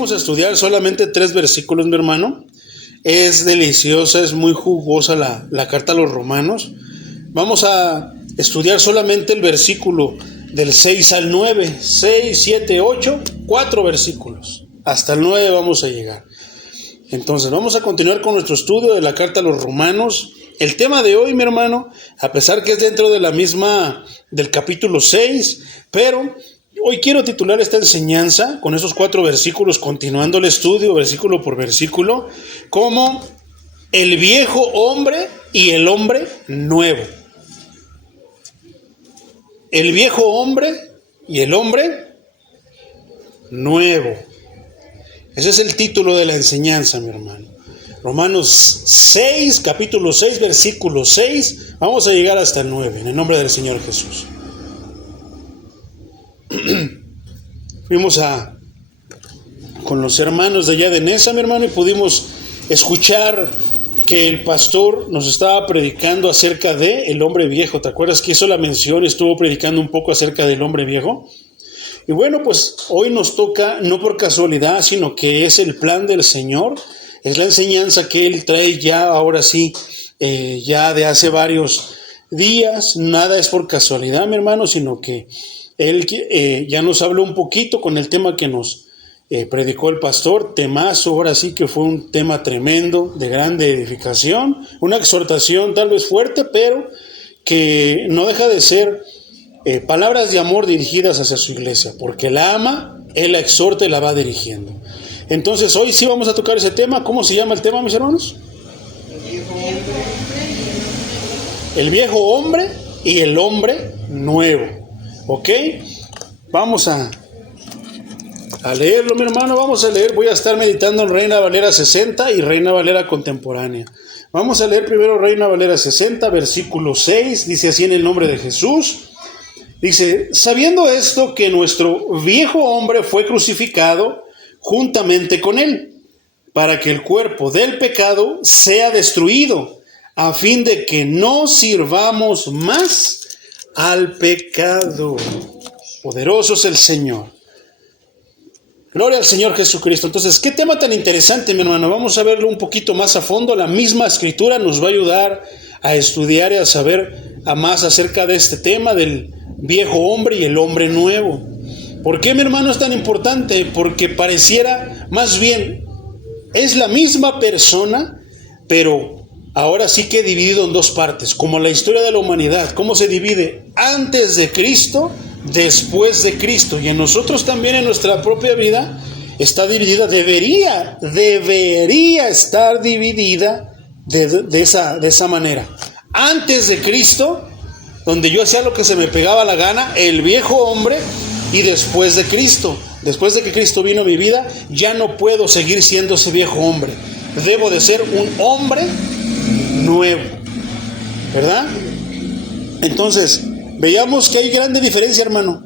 vamos a estudiar solamente 3 versículos, mi hermano. Es deliciosa, es muy jugosa la carta a los Romanos. Vamos a estudiar solamente el versículo del 6 al 9. 6, 7, 8, 4 versículos. Hasta el 9 vamos a llegar. Entonces vamos a continuar con nuestro estudio de la carta a los Romanos. El tema de hoy, mi hermano, a pesar que es dentro de la misma, del capítulo 6, pero hoy quiero titular esta enseñanza con esos 4 versículos, continuando el estudio, versículo por versículo, como el viejo hombre y el hombre nuevo. El viejo hombre y el hombre nuevo. Ese es el título de la enseñanza, mi hermano. Romanos 6, capítulo 6, versículo 6. Vamos a llegar hasta el 9, en el nombre del Señor Jesús. Fuimos con los hermanos de allá de Nesa, mi hermano, y pudimos escuchar que el pastor nos estaba predicando acerca de el hombre viejo. ¿Te acuerdas que hizo la mención? Estuvo predicando un poco acerca del hombre viejo. Y bueno, pues hoy nos toca, no por casualidad, sino que es el plan del Señor. Es la enseñanza que Él trae ya, ahora sí, ya de hace varios días. Nada es por casualidad, mi hermano, sino que Él ya nos habló un poquito con el tema que nos predicó el pastor. Temazo, ahora sí que fue un tema tremendo, de grande edificación. Una exhortación tal vez fuerte, pero que no deja de ser palabras de amor dirigidas hacia su iglesia, porque la ama, Él la exhorta y la va dirigiendo. Entonces hoy sí vamos a tocar ese tema. ¿Cómo se llama el tema, mis hermanos? El viejo hombre y el hombre nuevo. ¿Ok? Vamos a leerlo, mi hermano. Vamos a leer. Voy a estar meditando en Reina Valera 60 y Reina Valera contemporánea. Vamos a leer primero Reina Valera 60, versículo 6. Dice así en el nombre de Jesús. Dice: sabiendo esto, que nuestro viejo hombre fue crucificado juntamente con él, para que el cuerpo del pecado sea destruido, a fin de que no sirvamos más al pecado. Poderoso es el Señor. Gloria al Señor Jesucristo. Entonces, ¿qué tema tan interesante, mi hermano? Vamos a verlo un poquito más a fondo. La misma Escritura nos va a ayudar a estudiar y a saber más acerca de este tema del viejo hombre y el hombre nuevo. ¿Por qué, mi hermano, es tan importante? Porque pareciera, más bien, es la misma persona, pero ahora sí que dividido en 2 partes, como la historia de la humanidad, cómo se divide antes de Cristo, después de Cristo, y en nosotros también, en nuestra propia vida, está dividida, debería estar dividida de esa manera. Antes de Cristo, donde yo hacía lo que se me pegaba la gana, el viejo hombre, y después de Cristo, después de que Cristo vino a mi vida, ya no puedo seguir siendo ese viejo hombre. Debo de ser un hombre nuevo, ¿verdad? Entonces, veamos que hay grande diferencia, hermano.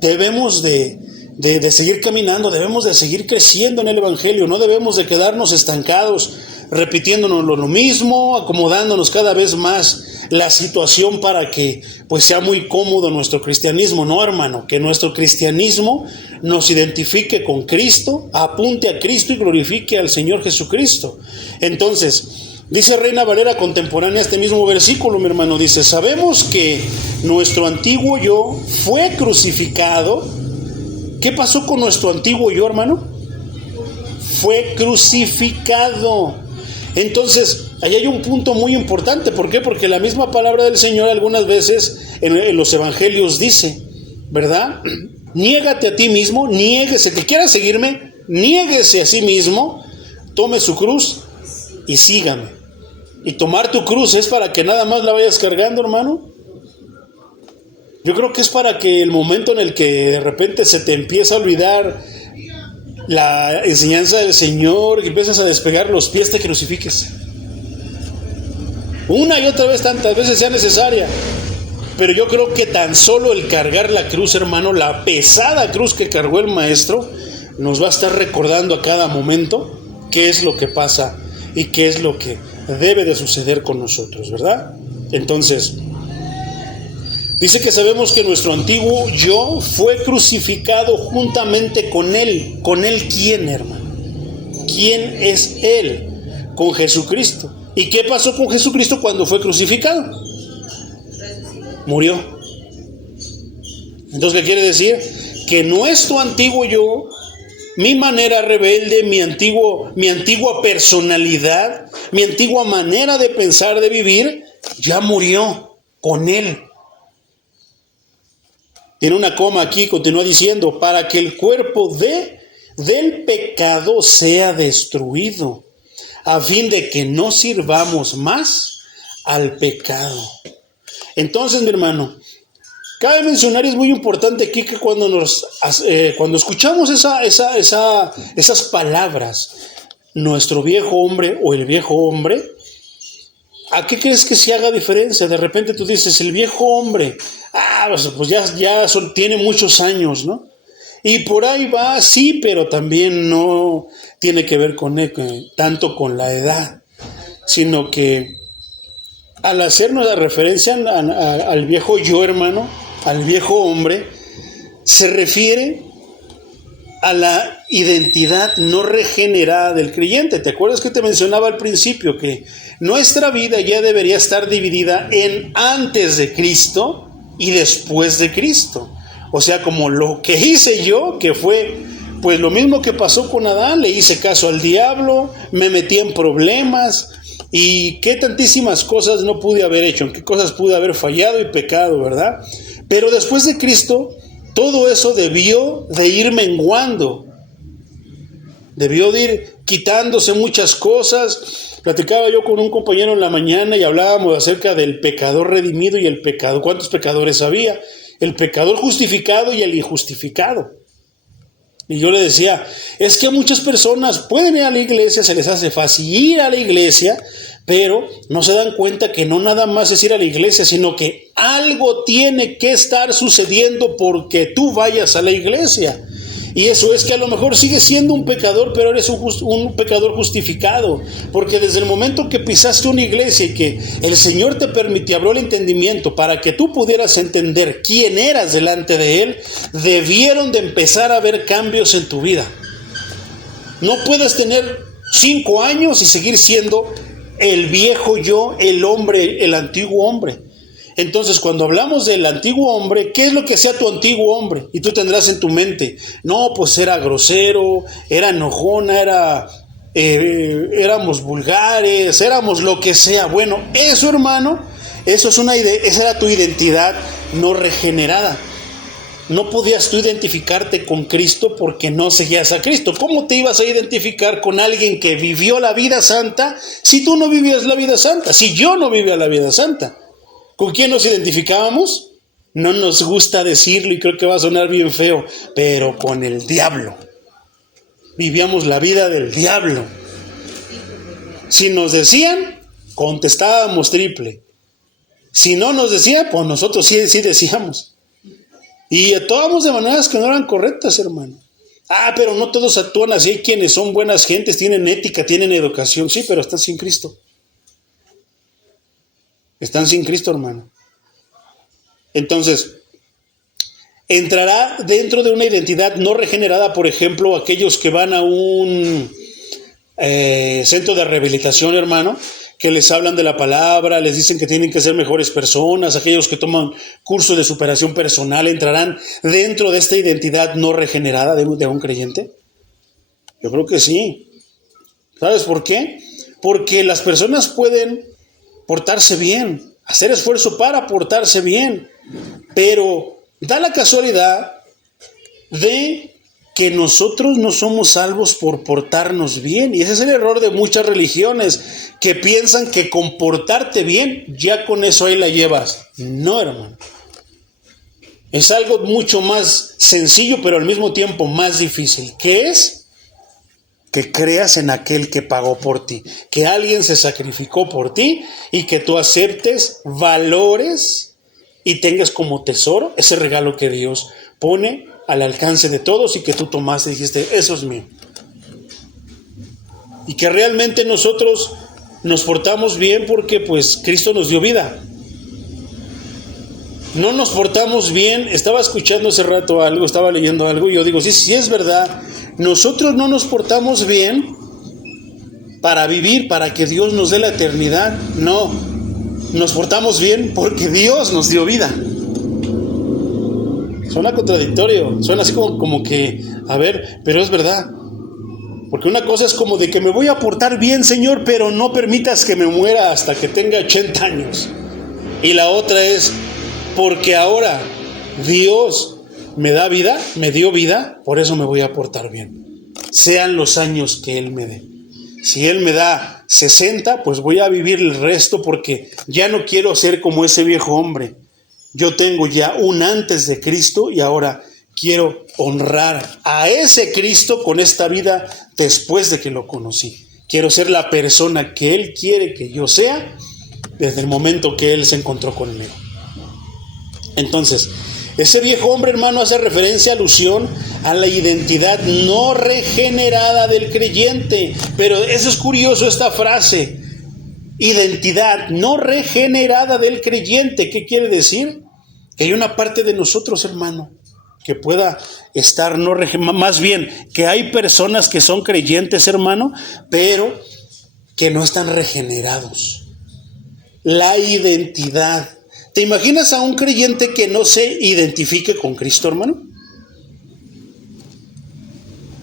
Debemos de seguir caminando, debemos de seguir creciendo en el Evangelio, no debemos de quedarnos estancados, repitiéndonos lo mismo, acomodándonos cada vez más la situación para que pues sea muy cómodo nuestro cristianismo. No, hermano, que nuestro cristianismo nos identifique con Cristo, apunte a Cristo y glorifique al Señor Jesucristo. Entonces, dice Reina Valera contemporánea este mismo versículo, mi hermano, dice: sabemos que nuestro antiguo yo fue crucificado. ¿Qué pasó con nuestro antiguo yo, hermano? Fue crucificado. Entonces, ahí hay un punto muy importante. ¿Por qué? Porque la misma palabra del Señor algunas veces en los evangelios dice, ¿verdad? Niégate a ti mismo, niéguese, el que quiera seguirme, niéguese a sí mismo, tome su cruz y sígame. Y tomar tu cruz es para que nada más la vayas cargando, hermano. Yo creo que es para que el momento en el que de repente se te empieza a olvidar la enseñanza del Señor, que empiezas a despegar los pies, te crucifiques. Una y otra vez, tantas veces sea necesaria. Pero yo creo que tan solo el cargar la cruz, hermano, la pesada cruz que cargó el Maestro, nos va a estar recordando a cada momento qué es lo que pasa y qué es lo que debe de suceder con nosotros, ¿verdad? Entonces, Dice que sabemos que nuestro antiguo yo fue crucificado juntamente con Él. ¿Con Él quién, hermano? ¿Quién es Él? Con Jesucristo. ¿Y qué pasó con Jesucristo cuando fue crucificado? Murió. Entonces, ¿qué quiere decir? Que nuestro antiguo yo, mi manera rebelde, mi antigua personalidad, mi antigua manera de pensar, de vivir, ya murió con Él. Tiene una coma aquí, continúa diciendo, para que el cuerpo del pecado sea destruido, a fin de que no sirvamos más al pecado. Entonces, mi hermano, cabe mencionar, es muy importante aquí que cuando escuchamos esas palabras, nuestro viejo hombre o el viejo hombre, ¿a qué crees que se haga diferencia? De repente tú dices, el viejo hombre, pues ya tiene muchos años, ¿no? Y por ahí va, sí, pero también no tiene que ver tanto con la edad, sino que al hacernos la referencia al viejo yo, hermano, al viejo hombre, se refiere a la identidad no regenerada del creyente. ¿Te acuerdas que te mencionaba al principio que nuestra vida ya debería estar dividida en antes de Cristo y después de Cristo? O sea, como lo que hice yo, que fue pues lo mismo que pasó con Adán, le hice caso al diablo, me metí en problemas y qué tantísimas cosas no pude haber hecho, en qué cosas pude haber fallado y pecado, ¿verdad? Pero después de Cristo, todo eso debió de ir menguando, debió de ir quitándose muchas cosas. Platicaba yo con un compañero en la mañana y hablábamos acerca del pecador redimido y el pecado. ¿Cuántos pecadores había? El pecador justificado y el injustificado. Y yo le decía, es que muchas personas pueden ir a la iglesia, se les hace fácil ir a la iglesia, pero no se dan cuenta que no nada más es ir a la iglesia, sino que algo tiene que estar sucediendo porque tú vayas a la iglesia. Y eso es que a lo mejor sigues siendo un pecador, pero eres un pecador justificado. Porque desde el momento que pisaste una iglesia y que el Señor te permitió, abrió el entendimiento para que tú pudieras entender quién eras delante de Él, debieron de empezar a haber cambios en tu vida. No puedes tener 5 años y seguir siendo el viejo yo, el hombre, el antiguo hombre. Entonces, cuando hablamos del antiguo hombre, ¿qué es lo que hacía tu antiguo hombre? Y tú tendrás en tu mente, no, pues era grosero, era enojona, éramos vulgares, éramos lo que sea. Bueno, eso, hermano, esa era tu identidad no regenerada. No podías tú identificarte con Cristo porque no seguías a Cristo. ¿Cómo te ibas a identificar con alguien que vivió la vida santa si tú no vivías la vida santa? Si yo no vivía la vida santa. ¿Con quién nos identificábamos? No nos gusta decirlo y creo que va a sonar bien feo, pero con el diablo. Vivíamos la vida del diablo. Si nos decían, contestábamos triple. Si no nos decían, pues nosotros sí decíamos. Y actuábamos de maneras que no eran correctas, hermano. Pero no todos actúan así. Hay quienes son buenas gentes, tienen ética, tienen educación. Sí, pero están sin Cristo. Están sin Cristo, hermano. Entonces, entrará dentro de una identidad no regenerada, por ejemplo, aquellos que van a un centro de rehabilitación, hermano, que les hablan de la palabra, les dicen que tienen que ser mejores personas, aquellos que toman cursos de superación personal, ¿entrarán dentro de esta identidad no regenerada de un creyente? Yo creo que sí. ¿Sabes por qué? Porque las personas pueden portarse bien, hacer esfuerzo para portarse bien, pero da la casualidad de que nosotros no somos salvos por portarnos bien, y ese es el error de muchas religiones que piensan que con portarte bien ya con eso ahí la llevas. No, hermano, es algo mucho más sencillo pero al mismo tiempo más difícil, que es que creas en aquel que pagó por ti, que alguien se sacrificó por ti y que tú aceptes, valores y tengas como tesoro ese regalo que Dios pone al alcance de todos y que tú tomaste y dijiste, eso es mío. Y que realmente nosotros nos portamos bien porque pues Cristo nos dio vida. no nos portamos bien. Estaba escuchando hace rato algo, estaba leyendo algo y yo digo, sí, sí es verdad, nosotros no nos portamos bien para vivir, para que Dios nos dé la eternidad. No, nos portamos bien porque Dios nos dio vida. Suena contradictorio, suena así como que, a ver, pero es verdad. Porque una cosa es como de que me voy a portar bien, Señor, pero no permitas que me muera hasta que tenga 80 años. Y la otra es porque ahora Dios me da vida, me dio vida, por eso me voy a portar bien. Sean los años que Él me dé. Si Él me da 60, pues voy a vivir el resto porque ya no quiero ser como ese viejo hombre. Yo tengo ya un antes de Cristo y ahora quiero honrar a ese Cristo con esta vida después de que lo conocí. Quiero ser la persona que Él quiere que yo sea desde el momento que Él se encontró conmigo. Entonces, ese viejo hombre, hermano, hace referencia, alusión a la identidad no regenerada del creyente. Pero eso es curioso, esta frase, identidad no regenerada del creyente. ¿Qué quiere decir? Que hay una parte de nosotros, hermano, que pueda estar no más bien, que hay personas que son creyentes, hermano, pero que no están regenerados. La identidad. ¿Te imaginas a un creyente que no se identifique con Cristo, hermano?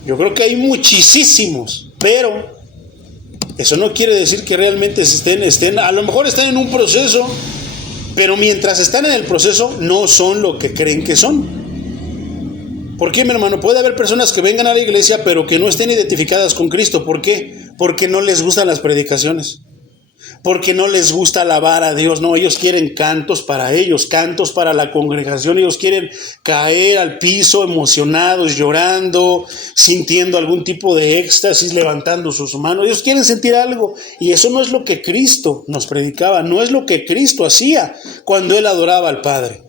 Yo creo que hay muchísimos, pero eso no quiere decir que realmente estén, a lo mejor están en un proceso, pero mientras están en el proceso no son lo que creen que son. ¿Por qué, mi hermano? Puede haber personas que vengan a la iglesia pero que no estén identificadas con Cristo. ¿Por qué? Porque no les gustan las predicaciones. Porque no les gusta alabar a Dios. No, ellos quieren cantos para ellos, cantos para la congregación. Ellos quieren caer al piso emocionados, llorando, sintiendo algún tipo de éxtasis, levantando sus manos. Ellos quieren sentir algo. Y eso no es lo que Cristo nos predicaba. No es lo que Cristo hacía cuando Él adoraba al Padre.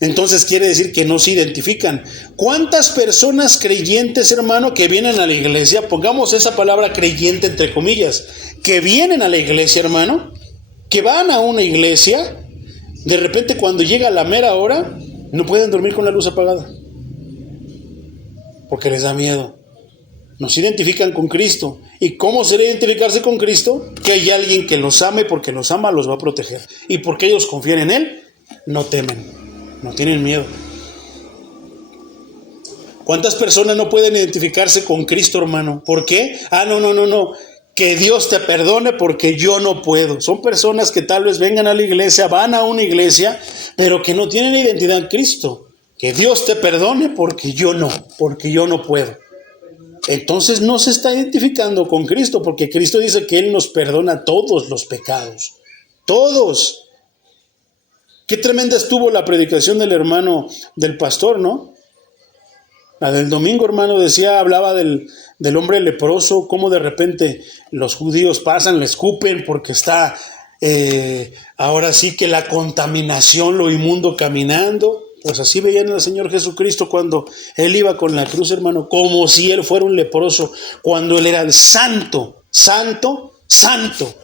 Entonces quiere decir que no se identifican. ¿Cuántas personas creyentes, hermano, que vienen a la iglesia? Pongamos esa palabra creyente entre comillas. Que vienen a la iglesia, hermano, que van a una iglesia, de repente cuando llega la mera hora, no pueden dormir con la luz apagada. Porque les da miedo. No se identifican con Cristo. ¿Y cómo será identificarse con Cristo? Que hay alguien que los ame, porque los ama, los va a proteger. Y porque ellos confían en Él, no temen. No tienen miedo. ¿Cuántas personas no pueden identificarse con Cristo, hermano? ¿Por qué? No. Que Dios te perdone porque yo no puedo. Son personas que tal vez vengan a la iglesia, van a una iglesia, pero que no tienen identidad en Cristo. Que Dios te perdone porque yo no puedo. Entonces no se está identificando con Cristo, porque Cristo dice que Él nos perdona todos los pecados. Todos. Qué tremenda estuvo la predicación del hermano, del pastor, ¿no? La del domingo, hermano, hablaba del hombre leproso, cómo de repente los judíos pasan, le escupen porque está ahora sí que la contaminación, lo inmundo caminando. Pues así veían al Señor Jesucristo cuando Él iba con la cruz, hermano, como si Él fuera un leproso, cuando Él era el santo, santo, santo.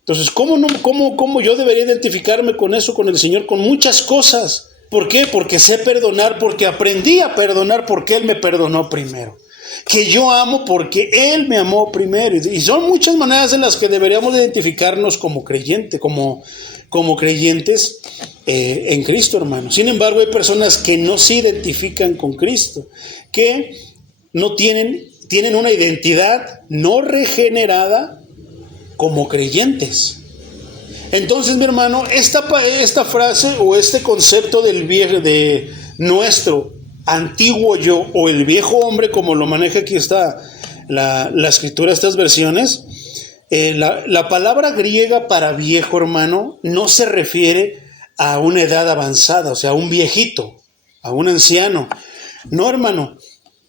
Entonces, ¿cómo yo debería identificarme con eso, con el Señor? Con muchas cosas. ¿Por qué? Porque sé perdonar, porque aprendí a perdonar, porque Él me perdonó primero. Que yo amo porque Él me amó primero. Y son muchas maneras en las que deberíamos identificarnos como creyentes, como creyentes en Cristo, hermano. Sin embargo, hay personas que no se identifican con Cristo, que no tienen una identidad no regenerada como creyentes. Entonces, mi hermano, esta frase o este concepto de nuestro antiguo yo o el viejo hombre, como lo maneja aquí está la escritura, estas versiones, la palabra griega para viejo, hermano, no se refiere a una edad avanzada, o sea, a un viejito, a un anciano. No, hermano,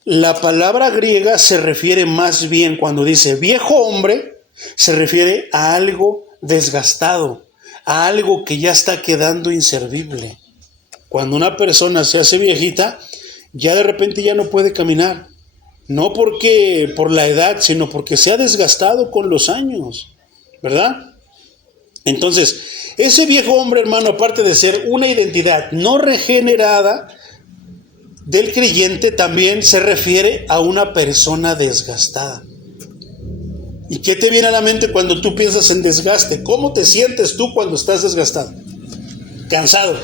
la palabra griega se refiere más bien, cuando dice viejo hombre, se refiere a algo desgastado, a algo que ya está quedando inservible. Cuando una persona se hace viejita, ya de repente ya no puede caminar. No por la edad, sino porque se ha desgastado con los años, ¿verdad? Entonces, ese viejo hombre, hermano, aparte de ser una identidad no regenerada del creyente, también se refiere a una persona desgastada. ¿Y qué te viene a la mente cuando tú piensas en desgaste? ¿Cómo te sientes tú cuando estás desgastado? Cansado.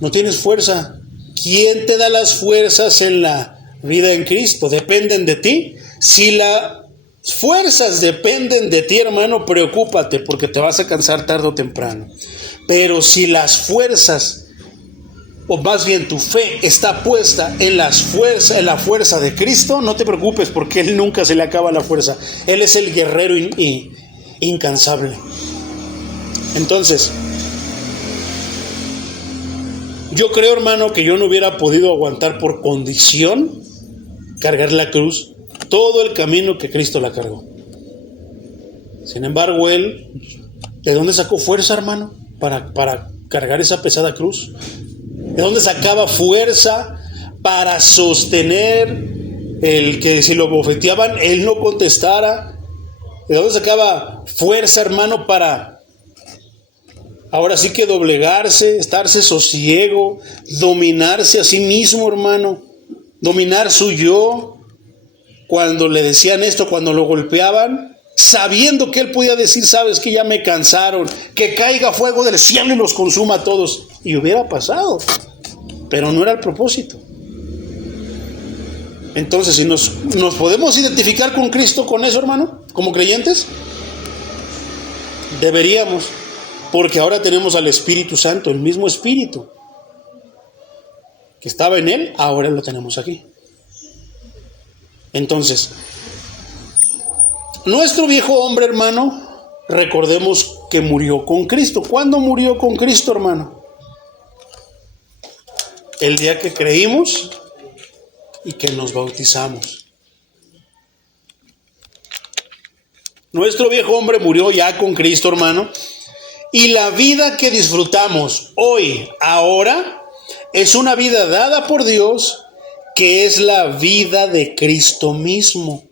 No tienes fuerza. ¿Quién te da las fuerzas en la vida en Cristo? ¿Dependen de ti? Si las fuerzas dependen de ti, hermano, preocúpate porque te vas a cansar tarde o temprano. Pero si las fuerzas, o más bien tu fe está puesta en la fuerza de Cristo, no te preocupes porque Él nunca se le acaba la fuerza. Él es el guerrero incansable. Entonces, yo creo, hermano, que yo no hubiera podido aguantar por condición cargar la cruz todo el camino que Cristo la cargó. Sin embargo, Él, ¿de dónde sacó fuerza, hermano, para cargar esa pesada cruz? ¿De dónde sacaba fuerza para sostener el que si lo bofeteaban, Él no contestara? ¿De dónde sacaba fuerza, hermano, para ahora sí que doblegarse, estarse sosiego, dominarse a sí mismo, hermano, dominar su yo? Cuando le decían esto, cuando lo golpeaban, sabiendo que Él podía decir, sabes que ya me cansaron, que caiga fuego del cielo y los consuma a todos. Y hubiera pasado, pero no era el propósito. Entonces, si nos podemos identificar con Cristo con eso, hermano, como creyentes, deberíamos, porque ahora tenemos al Espíritu Santo, el mismo Espíritu que estaba en Él, ahora lo tenemos aquí. Entonces, nuestro viejo hombre, hermano, recordemos que murió con Cristo. ¿Cuándo murió con Cristo, hermano? El día que creímos y que nos bautizamos. Nuestro viejo hombre murió ya con Cristo, hermano. Y la vida que disfrutamos hoy, ahora, es una vida dada por Dios, que es la vida de Cristo mismo.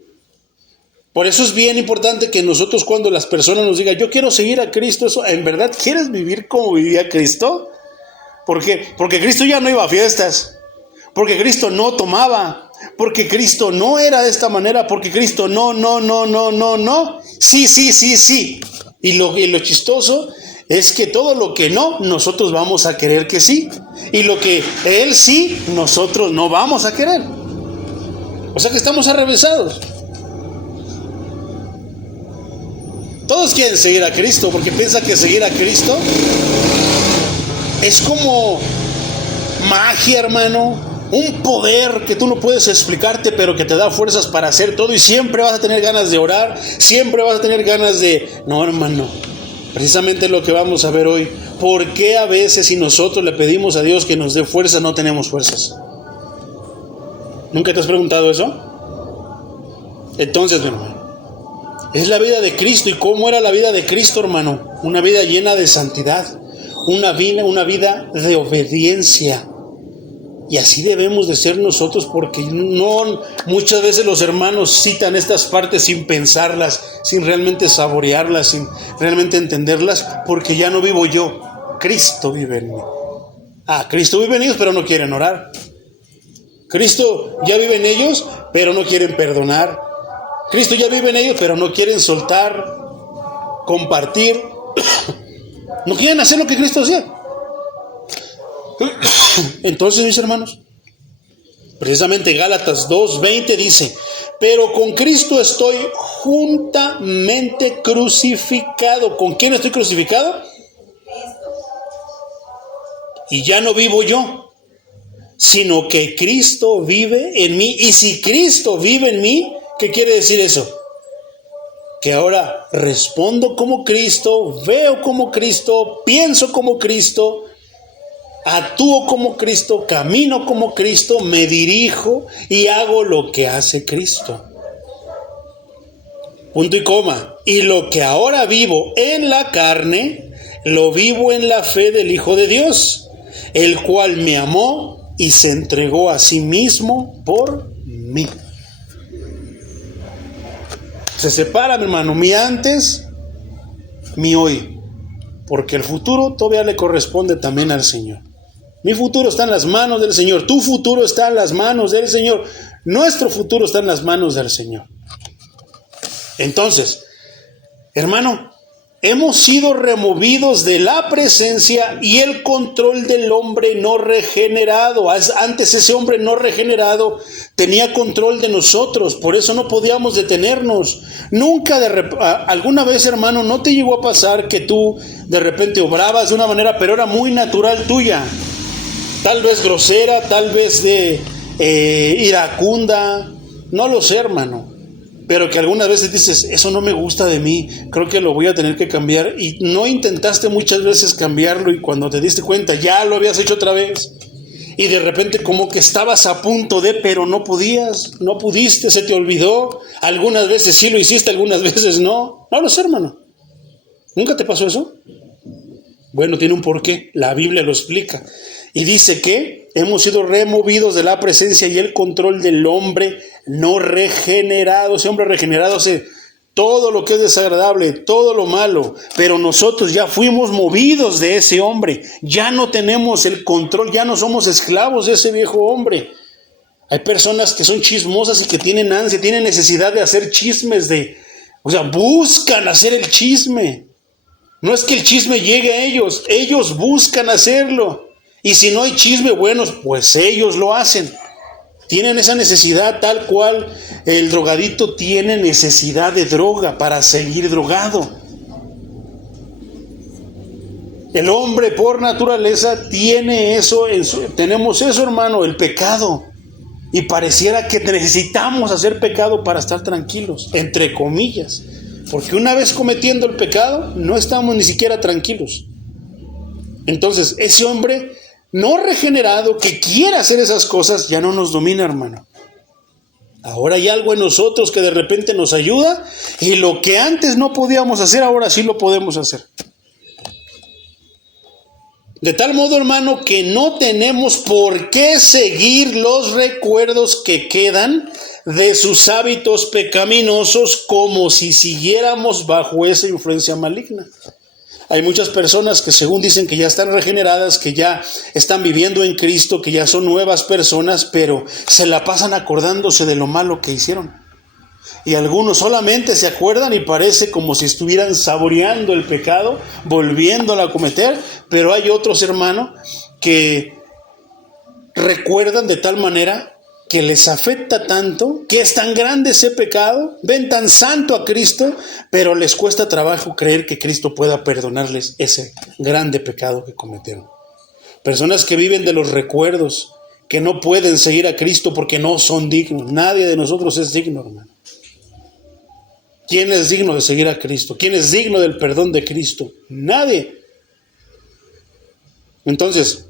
Por eso es bien importante que nosotros, cuando las personas nos digan, yo quiero seguir a Cristo, eso, ¿en verdad quieres vivir como vivía Cristo? ¿Por qué? Porque Cristo ya no iba a fiestas, porque Cristo no tomaba, porque Cristo no era de esta manera, porque Cristo no. Sí. Y lo chistoso es que todo lo que no, nosotros vamos a querer que sí. Y lo que Él sí, nosotros no vamos a querer. O sea que estamos arrevesados. Todos quieren seguir a Cristo porque piensan que seguir a Cristo es como magia, hermano. Un poder que tú no puedes explicarte, pero que te da fuerzas para hacer todo. Y siempre vas a tener ganas de orar. Siempre vas a tener ganas de... No, hermano. Precisamente lo que vamos a ver hoy. ¿Por qué a veces si nosotros le pedimos a Dios que nos dé fuerzas, no tenemos fuerzas? ¿Nunca te has preguntado eso? Entonces, mi hermano, es la vida de Cristo. ¿Y cómo era la vida de Cristo, hermano? Una vida llena de santidad. Una vida de obediencia. Y así debemos de ser nosotros, porque no, muchas veces los hermanos citan estas partes sin pensarlas, sin realmente saborearlas, sin realmente entenderlas, porque ya no vivo yo, Cristo vive en mí. Cristo vive en ellos, pero no quieren orar. Cristo ya vive en ellos, pero no quieren perdonar. Cristo ya vive en ellos, pero no quieren soltar, compartir. No quieren hacer lo que Cristo hacía. Entonces, mis hermanos, precisamente Gálatas 2:20 dice, pero con Cristo estoy juntamente crucificado. ¿Con quién estoy crucificado? Y ya no vivo yo, sino que Cristo vive en mí. Y si Cristo vive en mí, ¿qué quiere decir eso? Que ahora respondo como Cristo, veo como Cristo, pienso como Cristo, actúo como Cristo, camino como Cristo, me dirijo y hago lo que hace Cristo. Punto y coma. Y lo que ahora vivo en la carne, lo vivo en la fe del Hijo de Dios, el cual me amó y se entregó a sí mismo por mí. Se separa, mi hermano, mi antes mi hoy, porque el futuro todavía le corresponde también al Señor. Mi futuro está en las manos del Señor, tu futuro está en las manos del Señor, nuestro futuro está en las manos del Señor. Entonces, hermano, hemos sido removidos de la presencia y el control del hombre no regenerado. Antes ese hombre no regenerado tenía control de nosotros, por eso no podíamos detenernos. Nunca alguna vez, hermano, ¿no te llegó a pasar que tú de repente obrabas de una manera, pero era muy natural tuya? Tal vez grosera, tal vez de iracunda, no lo sé, hermano. Pero que algunas veces dices, eso no me gusta de mí, creo que lo voy a tener que cambiar. Y no intentaste muchas veces cambiarlo y cuando te diste cuenta ya lo habías hecho otra vez. Y de repente como que estabas a punto de, pero no podías, no pudiste, se te olvidó. Algunas veces sí lo hiciste, algunas veces no. No lo sé, hermano. ¿Nunca te pasó eso? Bueno, tiene un porqué, la Biblia lo explica. Y dice que hemos sido removidos de la presencia y el control del hombre no regenerado. Ese hombre regenerado hace todo lo que es desagradable, todo lo malo, pero nosotros ya fuimos movidos de ese hombre. Ya no tenemos el control, ya no somos esclavos de ese viejo hombre. Hay personas que son chismosas y que tienen ansia, tienen necesidad de hacer chismes, buscan hacer el chisme. No es que el chisme llegue a ellos, ellos buscan hacerlo. Y si no hay chisme buenos, pues ellos lo hacen. Tienen esa necesidad tal cual el drogadito tiene necesidad de droga para seguir drogado. El hombre por naturaleza tiene eso, tenemos eso, hermano, el pecado. Y pareciera que necesitamos hacer pecado para estar tranquilos, entre comillas. Porque una vez cometiendo el pecado, no estamos ni siquiera tranquilos. Entonces, ese hombre no regenerado que quiere hacer esas cosas ya no nos domina, hermano. Ahora hay algo en nosotros que de repente nos ayuda y lo que antes no podíamos hacer, ahora sí lo podemos hacer. De tal modo, hermano, que no tenemos por qué seguir los recuerdos que quedan de sus hábitos pecaminosos como si siguiéramos bajo esa influencia maligna. Hay muchas personas que según dicen que ya están regeneradas, que ya están viviendo en Cristo, que ya son nuevas personas, pero se la pasan acordándose de lo malo que hicieron. Y algunos solamente se acuerdan y parece como si estuvieran saboreando el pecado, volviéndolo a cometer, pero hay otros, hermanos, que recuerdan de tal manera que les afecta tanto, que es tan grande ese pecado, ven tan santo a Cristo, pero les cuesta trabajo creer que Cristo pueda perdonarles ese grande pecado que cometieron. Personas que viven de los recuerdos, que no pueden seguir a Cristo porque no son dignos. Nadie de nosotros es digno, hermano. ¿Quién es digno de seguir a Cristo? ¿Quién es digno del perdón de Cristo? Nadie. Entonces,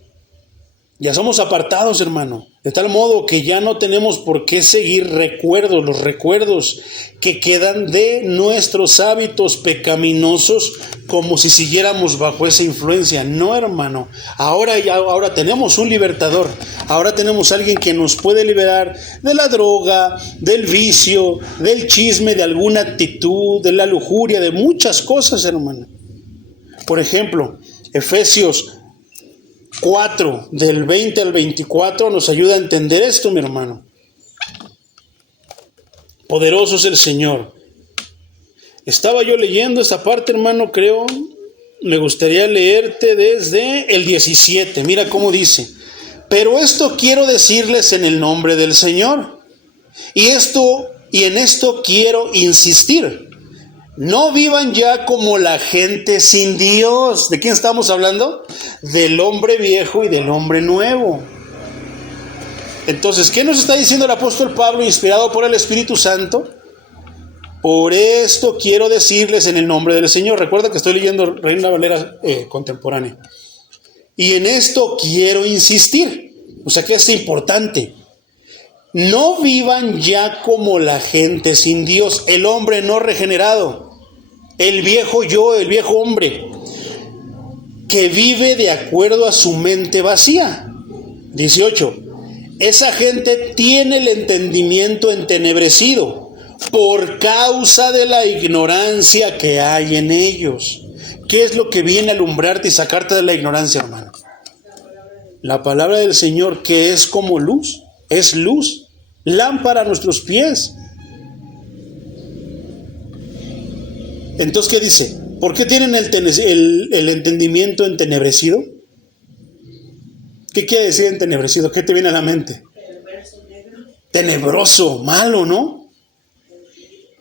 ya somos apartados, hermano, de tal modo que ya no tenemos por qué seguir los recuerdos que quedan de nuestros hábitos pecaminosos como si siguiéramos bajo esa influencia. No, hermano, ahora tenemos un libertador, ahora tenemos alguien que nos puede liberar de la droga, del vicio, del chisme, de alguna actitud, de la lujuria, de muchas cosas, hermano. Por ejemplo, Efesios 4, del 20 al 24, nos ayuda a entender esto, mi hermano. Poderoso es el Señor. Estaba yo leyendo esta parte, hermano, creo. Me gustaría leerte desde el 17. Mira cómo dice. Pero esto quiero decirles en el nombre del Señor. Y en esto quiero insistir. No vivan ya como la gente sin Dios. ¿De quién estamos hablando? Del hombre viejo y del hombre nuevo. Entonces, ¿qué nos está diciendo el apóstol Pablo, inspirado por el Espíritu Santo? Por esto quiero decirles en el nombre del Señor. Recuerda que estoy leyendo Reina Valera contemporánea. Y en esto quiero insistir. O sea que es importante. No vivan ya como la gente sin Dios, el hombre no regenerado, el viejo yo, el viejo hombre, que vive de acuerdo a su mente vacía. 18. Esa gente tiene el entendimiento entenebrecido por causa de la ignorancia que hay en ellos. ¿Qué es lo que viene a alumbrarte y sacarte de la ignorancia, hermano? La palabra del Señor, que es como luz, es luz, lámpara a nuestros pies. Entonces, ¿qué dice? ¿Por qué tienen el entendimiento entenebrecido? ¿Qué quiere decir entenebrecido? ¿Qué te viene a la mente? Tenebroso, malo, ¿no?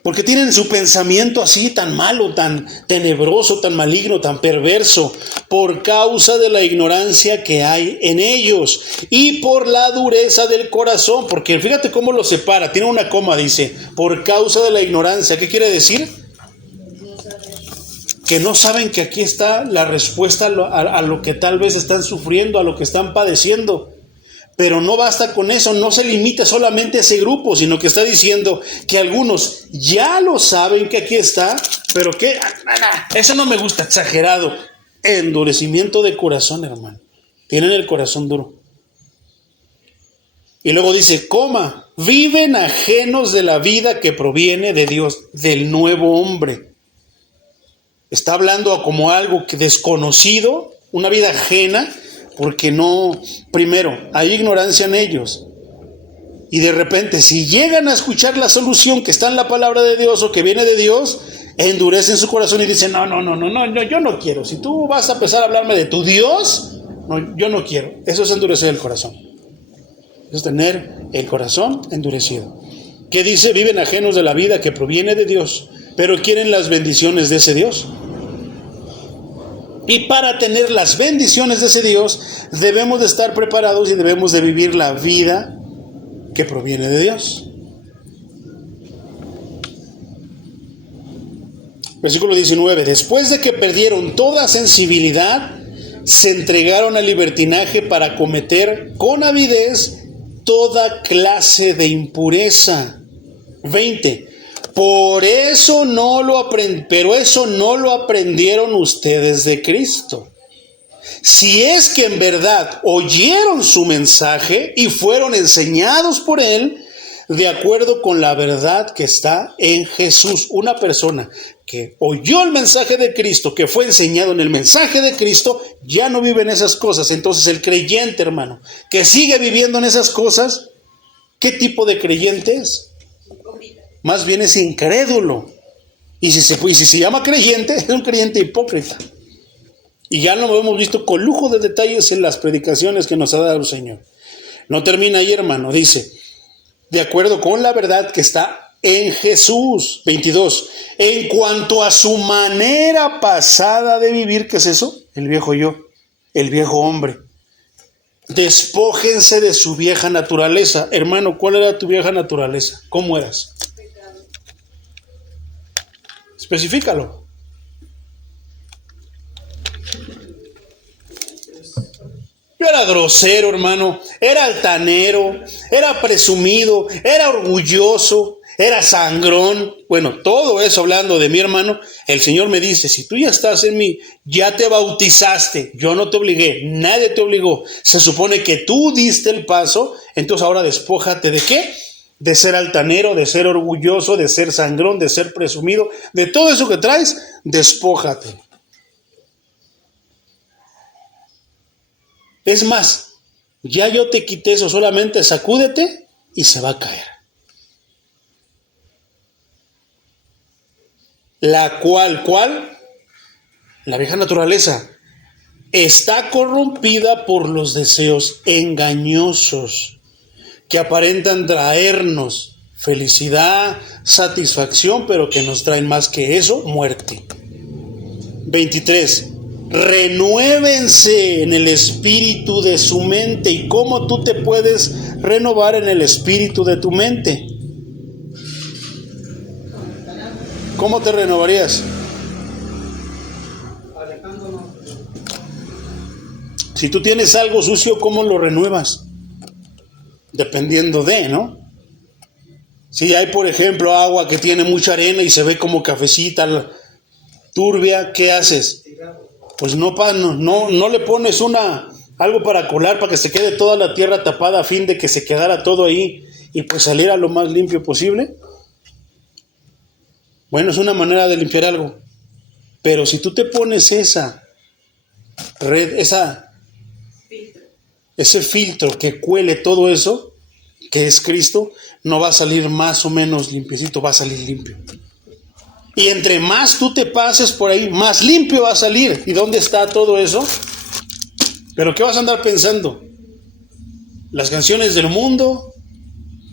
Porque tienen su pensamiento así tan malo, tan tenebroso, tan maligno, tan perverso, por causa de la ignorancia que hay en ellos y por la dureza del corazón. Porque fíjate cómo lo separa, tiene una coma, dice, por causa de la ignorancia. ¿Qué quiere decir? Que no saben que aquí está la respuesta a lo que tal vez están sufriendo, a lo que están padeciendo. Pero no basta con eso, no se limita solamente a ese grupo, sino que está diciendo que algunos ya lo saben que aquí está, pero que eso no me gusta, exagerado. Endurecimiento de corazón, hermano. Tienen el corazón duro. Y luego dice, viven ajenos de la vida que proviene de Dios, del nuevo hombre. Está hablando como algo desconocido, una vida ajena, porque no, primero, hay ignorancia en ellos. Y de repente, si llegan a escuchar la solución que está en la palabra de Dios o que viene de Dios, endurecen su corazón y dicen, no, yo no quiero. Si tú vas a empezar a hablarme de tu Dios, no, yo no quiero. Eso es endurecer el corazón. Eso es tener el corazón endurecido. ¿Qué dice? Viven ajenos de la vida que proviene de Dios, pero quieren las bendiciones de ese Dios. Y para tener las bendiciones de ese Dios, debemos de estar preparados y debemos de vivir la vida que proviene de Dios. Versículo 19. Después de que perdieron toda sensibilidad, se entregaron al libertinaje para cometer con avidez toda clase de impureza. 20. Pero eso no lo aprendieron ustedes de Cristo. Si es que en verdad oyeron su mensaje y fueron enseñados por él, de acuerdo con la verdad que está en Jesús. Una persona que oyó el mensaje de Cristo, que fue enseñado en el mensaje de Cristo, ya no vive en esas cosas. Entonces el creyente, hermano, que sigue viviendo en esas cosas, ¿qué tipo de creyente es? Más bien es incrédulo. Y si se llama creyente, es un creyente hipócrita. Y ya lo hemos visto con lujo de detalles en las predicaciones que nos ha dado el Señor. No termina ahí, hermano. Dice, de acuerdo con la verdad que está en Jesús. 22. En cuanto a su manera pasada de vivir, ¿qué es eso? El viejo yo, el viejo hombre. Despójense de su vieja naturaleza. Hermano, ¿cuál era tu vieja naturaleza? ¿Cómo eras? Especifícalo. Yo era grosero, hermano, era altanero, era presumido, era orgulloso, era sangrón. Bueno, todo eso hablando de mi hermano, el Señor me dice, si tú ya estás en mí, ya te bautizaste, yo no te obligué, nadie te obligó. Se supone que tú diste el paso, entonces ahora despójate ¿de qué? De ser altanero, de ser orgulloso, de ser sangrón, de ser presumido, de todo eso que traes, despójate. Es más, ya yo te quité eso, solamente sacúdete y se va a caer. La cual, la vieja naturaleza, está corrompida por los deseos engañosos que aparentan traernos felicidad, satisfacción, pero que nos traen más que eso, muerte. 23. Renuévense en el espíritu de su mente. ¿Y cómo tú te puedes renovar en el espíritu de tu mente? ¿Cómo te renovarías? Si tú tienes algo sucio, ¿cómo lo renuevas? Dependiendo ¿no? Si hay, por ejemplo, agua que tiene mucha arena y se ve como cafecita, turbia, ¿qué haces? Pues no le pones algo para colar para que se quede toda la tierra tapada a fin de que se quedara todo ahí y pues saliera lo más limpio posible. Bueno, es una manera de limpiar algo. Pero si tú te pones esa red, ese filtro que cuele todo eso, que es Cristo, no va a salir más o menos limpiecito, va a salir limpio. Y entre más tú te pases por ahí, más limpio va a salir. ¿Y dónde está todo eso? ¿Pero qué vas a andar pensando? Las canciones del mundo,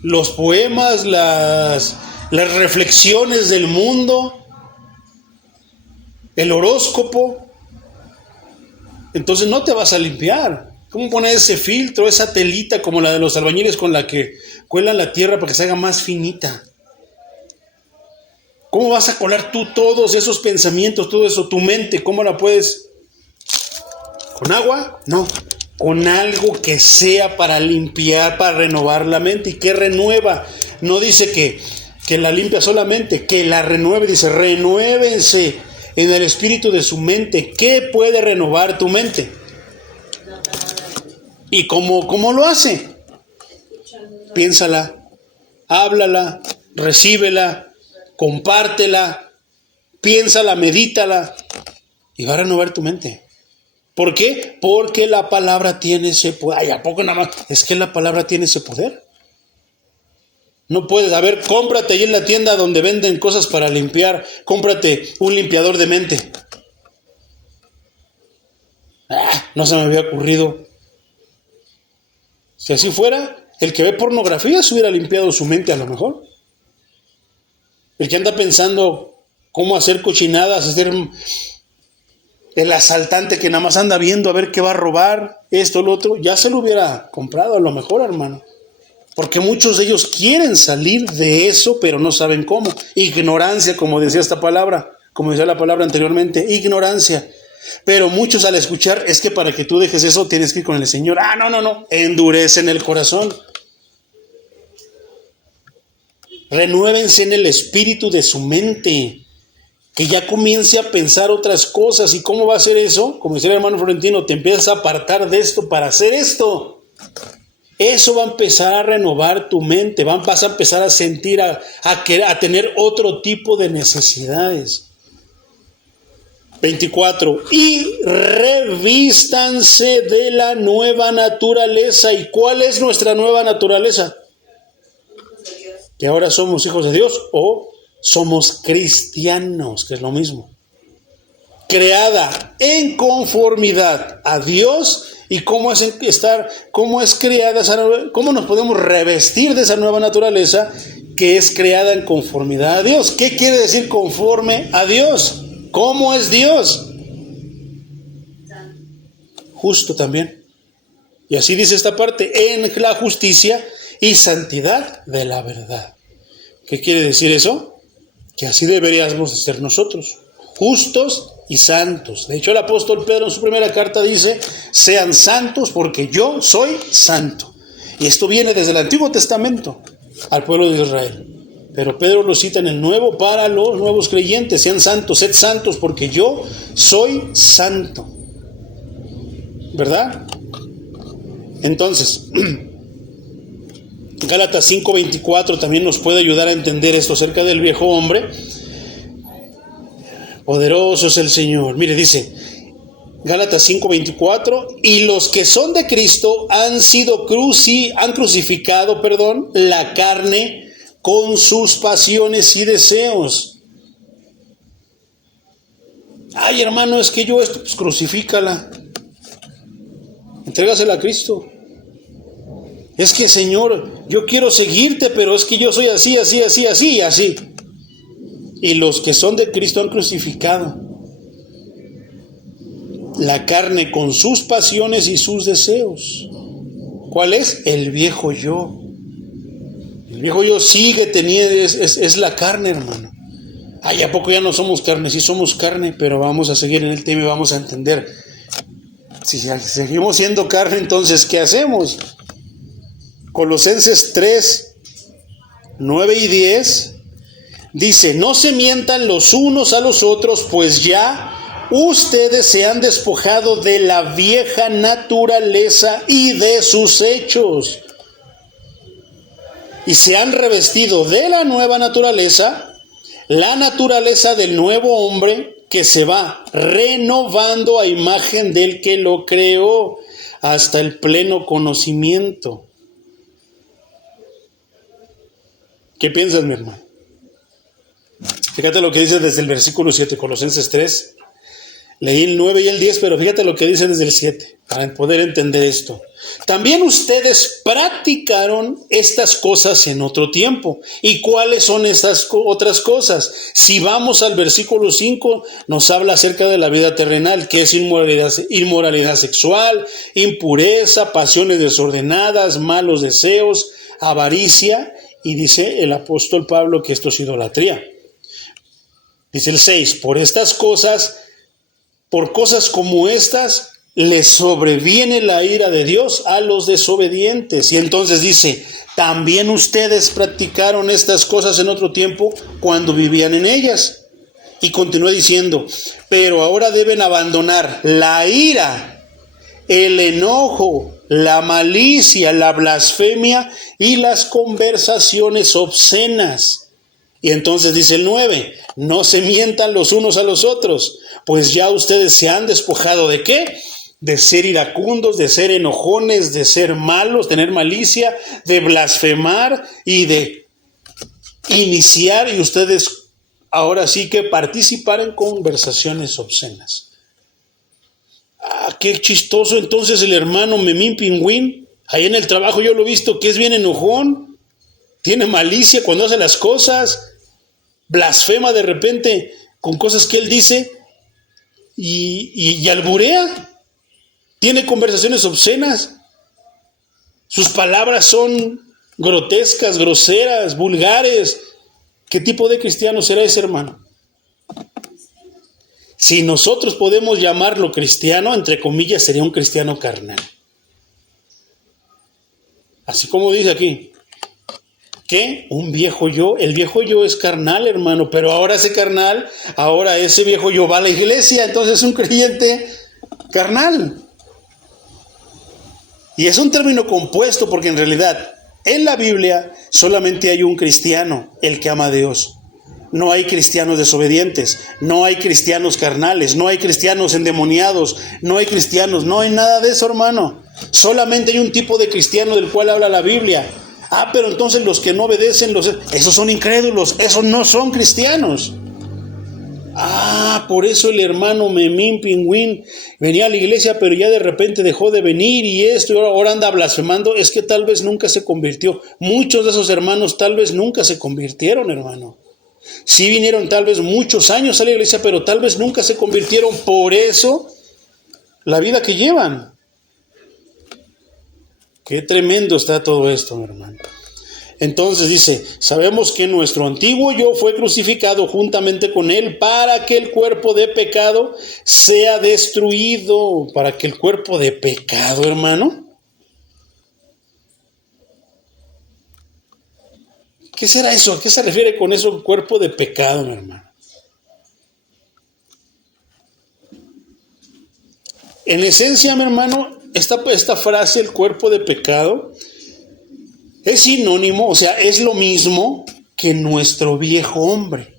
los poemas, las reflexiones del mundo, el horóscopo. Entonces no te vas a limpiar. ¿Cómo poner ese filtro, esa telita como la de los albañiles con la que cuelan la tierra para que se haga más finita? ¿Cómo vas a colar tú todos esos pensamientos, todo eso, tu mente? ¿Cómo la puedes? ¿Con agua? No. Con algo que sea para limpiar, para renovar la mente. ¿Y qué renueva? No dice que la limpia solamente, que la renueve. Dice, renuévense en el espíritu de su mente. ¿Qué puede renovar tu mente? ¿Y cómo lo hace? Piénsala, háblala, recíbela, compártela, piénsala, medítala y va a renovar tu mente. ¿Por qué? Porque la palabra tiene ese poder. Ay, ¿a poco nada más? Es que la palabra tiene ese poder. No puedes, a ver, cómprate ahí en la tienda donde venden cosas para limpiar, cómprate un limpiador de mente. No se me había ocurrido. Si así fuera, el que ve pornografía se hubiera limpiado su mente a lo mejor. El que anda pensando cómo hacer cochinadas, hacer el asaltante que nada más anda viendo a ver qué va a robar, esto, lo otro, ya se lo hubiera comprado a lo mejor, hermano. Porque muchos de ellos quieren salir de eso, pero no saben cómo. Ignorancia, como decía esta palabra, como decía la palabra anteriormente, ignorancia. Pero muchos al escuchar, es que para que tú dejes eso tienes que ir con el Señor. No, endurecen el corazón. Renuévense en el espíritu de su mente, que ya comience a pensar otras cosas. ¿Y cómo va a ser eso? Como decía el hermano Florentino, te empiezas a apartar de esto para hacer esto. Eso va a empezar a renovar tu mente, vas a empezar a sentir, a tener otro tipo de necesidades. 24. Y revístanse de la nueva naturaleza. ¿Y cuál es nuestra nueva naturaleza? Que ahora somos hijos de Dios o somos cristianos, que es lo mismo. Creada en conformidad a Dios. ¿Y cómo es creada cómo nos podemos revestir de esa nueva naturaleza que es creada en conformidad a Dios? ¿Qué quiere decir conforme a Dios? ¿Cómo es Dios? Justo también. Y así dice esta parte, en la justicia y santidad de la verdad. ¿Qué quiere decir eso? Que así deberíamos de ser nosotros, justos y santos. De hecho, el apóstol Pedro en su primera carta dice, sean santos porque yo soy santo. Y esto viene desde el Antiguo Testamento al pueblo de Israel. Pero Pedro lo cita en el Nuevo para los nuevos creyentes. Sean santos, sed santos porque yo soy santo. ¿Verdad? Entonces, Gálatas 5:24 también nos puede ayudar a entender esto acerca del viejo hombre. Poderoso es el Señor. Mire, dice Gálatas 5:24, y los que son de Cristo han crucificado, la carne con sus pasiones y deseos. Ay, hermano, es que yo esto, pues crucifícala. Entrégasela a Cristo. Es que, Señor, yo quiero seguirte, pero es que yo soy así. Y los que son de Cristo han crucificado la carne con sus pasiones y sus deseos. ¿Cuál es? El viejo yo. El viejo yo sigue teniendo, es la carne, hermano. Ay, ¿a poco ya no somos carne? Sí somos carne, pero vamos a seguir en el tema y vamos a entender. Si seguimos siendo carne, entonces, ¿qué hacemos? Colosenses 3, 9 y 10 dice, no se mientan los unos a los otros, pues ya ustedes se han despojado de la vieja naturaleza y de sus hechos, y se han revestido de la nueva naturaleza, la naturaleza del nuevo hombre, que se va renovando a imagen del que lo creó hasta el pleno conocimiento. ¿Qué piensas, mi hermano? Fíjate lo que dice desde el versículo 7, Colosenses 3. Leí el 9 y el 10, pero fíjate lo que dice desde el 7, para poder entender esto. También ustedes practicaron estas cosas en otro tiempo. ¿Y cuáles son estas otras cosas? Si vamos al versículo 5, nos habla acerca de la vida terrenal, que es inmoralidad sexual, impureza, pasiones desordenadas, malos deseos, avaricia, y dice el apóstol Pablo que esto es idolatría. Dice el 6, por cosas como estas, les sobreviene la ira de Dios a los desobedientes. Y entonces dice, también ustedes practicaron estas cosas en otro tiempo cuando vivían en ellas. Y continúa diciendo, pero ahora deben abandonar la ira, el enojo, la malicia, la blasfemia y las conversaciones obscenas. Y entonces dice el 9, no se mientan los unos a los otros, pues ya ustedes se han despojado ¿de qué? De ser iracundos, de ser enojones, de ser malos, tener malicia, de blasfemar y de iniciar, y ustedes ahora sí que participar en conversaciones obscenas. Qué chistoso entonces el hermano Memín Pingüín, ahí en el trabajo yo lo he visto que es bien enojón, tiene malicia cuando hace las cosas, blasfema de repente con cosas que él dice y alburea, tiene conversaciones obscenas, sus palabras son grotescas, groseras, vulgares. ¿Qué tipo de cristiano será ese hermano? Si nosotros podemos llamarlo cristiano, entre comillas, sería un cristiano carnal. Así como dice aquí. ¿Qué? Un viejo yo. El viejo yo es carnal, hermano, pero ahora ese viejo yo va a la iglesia, entonces es un creyente carnal. Y es un término compuesto porque en realidad en la Biblia solamente hay un cristiano, el que ama a Dios. No hay cristianos desobedientes, no hay cristianos carnales, no hay cristianos endemoniados, no hay nada de eso, hermano. Solamente hay un tipo de cristiano del cual habla la Biblia. Pero entonces los que no obedecen, esos son incrédulos, esos no son cristianos. Por eso el hermano Memín Pingüín venía a la iglesia, pero ya de repente dejó de venir y ahora anda blasfemando. Es que tal vez nunca se convirtió. Muchos de esos hermanos tal vez nunca se convirtieron, hermano. Sí vinieron tal vez muchos años a la iglesia, pero tal vez nunca se convirtieron. Por eso, la vida que llevan. Qué tremendo está todo esto, mi hermano. Entonces dice, sabemos que nuestro antiguo yo fue crucificado juntamente con él para que el cuerpo de pecado sea destruido. ¿Para que el cuerpo de pecado, hermano? ¿Qué será eso? ¿A qué se refiere con eso, cuerpo de pecado, mi hermano? En esencia, mi hermano, esta frase, el cuerpo de pecado, es sinónimo, o sea, es lo mismo que nuestro viejo hombre.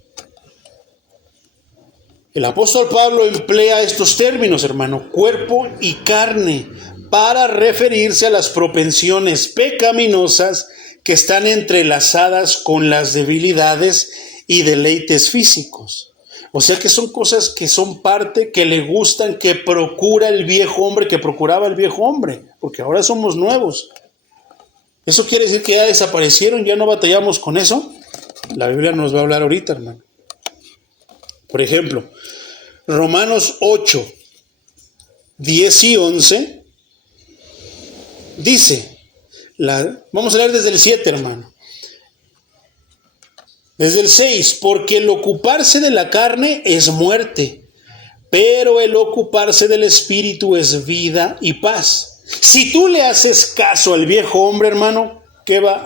El apóstol Pablo emplea estos términos, hermano, cuerpo y carne, para referirse a las propensiones pecaminosas que están entrelazadas con las debilidades y deleites físicos. O sea que son cosas que son parte, que le gustan, que procura el viejo hombre, que procuraba el viejo hombre, porque ahora somos nuevos. ¿Eso quiere decir que ya desaparecieron, ya no batallamos con eso? La Biblia nos va a hablar ahorita, hermano. Por ejemplo, Romanos 8, 10 y 11, dice, vamos a leer desde el 7, hermano. Desde el 6, porque el ocuparse de la carne es muerte, pero el ocuparse del espíritu es vida y paz. Si tú le haces caso al viejo hombre, hermano,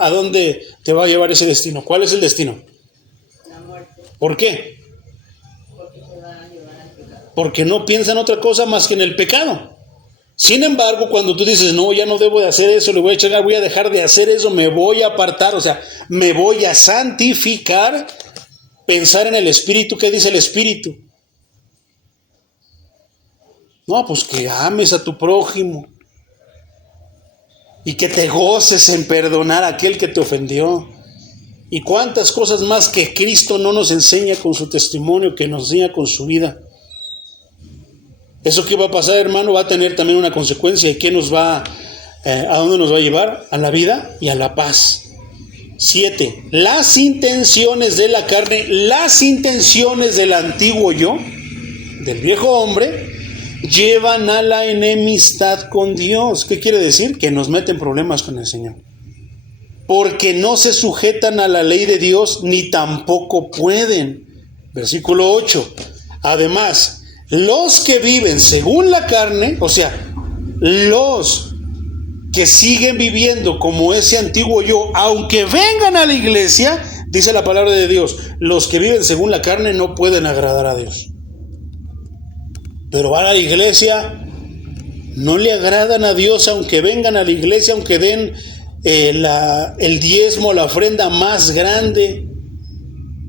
¿a dónde te va a llevar ese destino? ¿Cuál es el destino? La muerte. ¿Por qué? Porque te van a llevar al pecado. Porque no piensan otra cosa más que en el pecado. Sin embargo, cuando tú dices, no, ya no debo de hacer eso, voy a dejar de hacer eso, me voy a apartar, o sea, me voy a santificar, pensar en el espíritu. ¿Qué dice el espíritu? No, pues que ames a tu prójimo y que te goces en perdonar a aquel que te ofendió. Y cuántas cosas más que Cristo no nos enseña con su testimonio, que nos enseña con su vida. Eso que va a pasar, hermano, va a tener también una consecuencia. ¿Y qué nos va, a dónde nos va a llevar? A la vida y a la paz. 7. Las intenciones de la carne, las intenciones del antiguo yo, del viejo hombre, llevan a la enemistad con Dios. ¿Qué quiere decir? Que nos meten problemas con el Señor. Porque no se sujetan a la ley de Dios, ni tampoco pueden. Versículo 8. Además, los que viven según la carne, o sea, los que siguen viviendo como ese antiguo yo, aunque vengan a la iglesia, dice la palabra de Dios, los que viven según la carne no pueden agradar a Dios. Pero van a la iglesia, no le agradan a Dios, aunque vengan a la iglesia, aunque den el diezmo, la ofrenda más grande,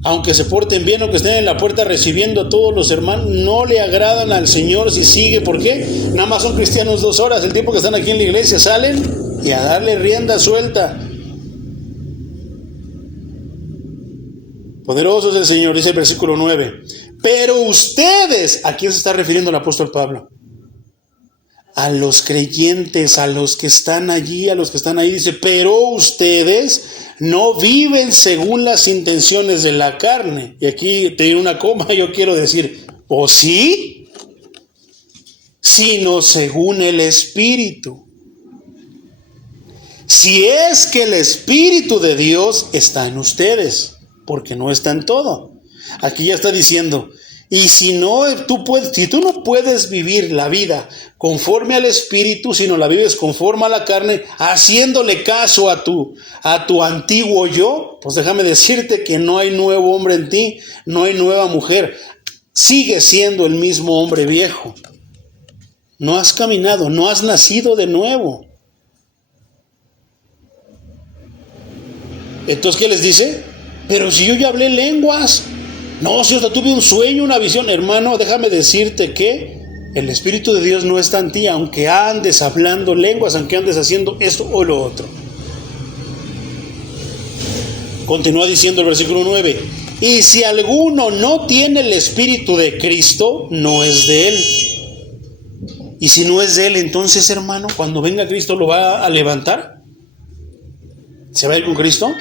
aunque se porten bien, aunque estén en la puerta recibiendo a todos los hermanos, no le agradan al Señor si sigue. ¿Por qué? Nada más son cristianos 2 horas, el tiempo que están aquí en la iglesia, salen y a darle rienda suelta. Poderoso es el Señor, dice el versículo 9. Pero ustedes, ¿a quién se está refiriendo el apóstol Pablo? A los creyentes, a los que están allí, a los que están ahí. Dice, pero ustedes no viven según las intenciones de la carne. Y aquí te doy una coma, yo quiero decir, ¿o sí? Sino según el Espíritu. Si es que el Espíritu de Dios está en ustedes, porque no está en todo. Aquí ya está diciendo, y si tú no puedes vivir la vida conforme al Espíritu, sino la vives conforme a la carne, haciéndole caso a tu antiguo yo, pues déjame decirte que no hay nuevo hombre en ti, no hay nueva mujer. Sigue siendo el mismo hombre viejo. No has caminado, no has nacido de nuevo. Entonces, ¿qué les dice? Pero si yo ya hablé lenguas. No, si hasta tuve un sueño, una visión. Hermano, déjame decirte que el Espíritu de Dios no está en ti, aunque andes hablando lenguas, aunque andes haciendo esto o lo otro. Continúa diciendo el versículo 9. Y si alguno no tiene el Espíritu de Cristo, no es de él. Y si no es de él, entonces, hermano, cuando venga Cristo, ¿lo va a levantar? ¿Se va a ir con Cristo?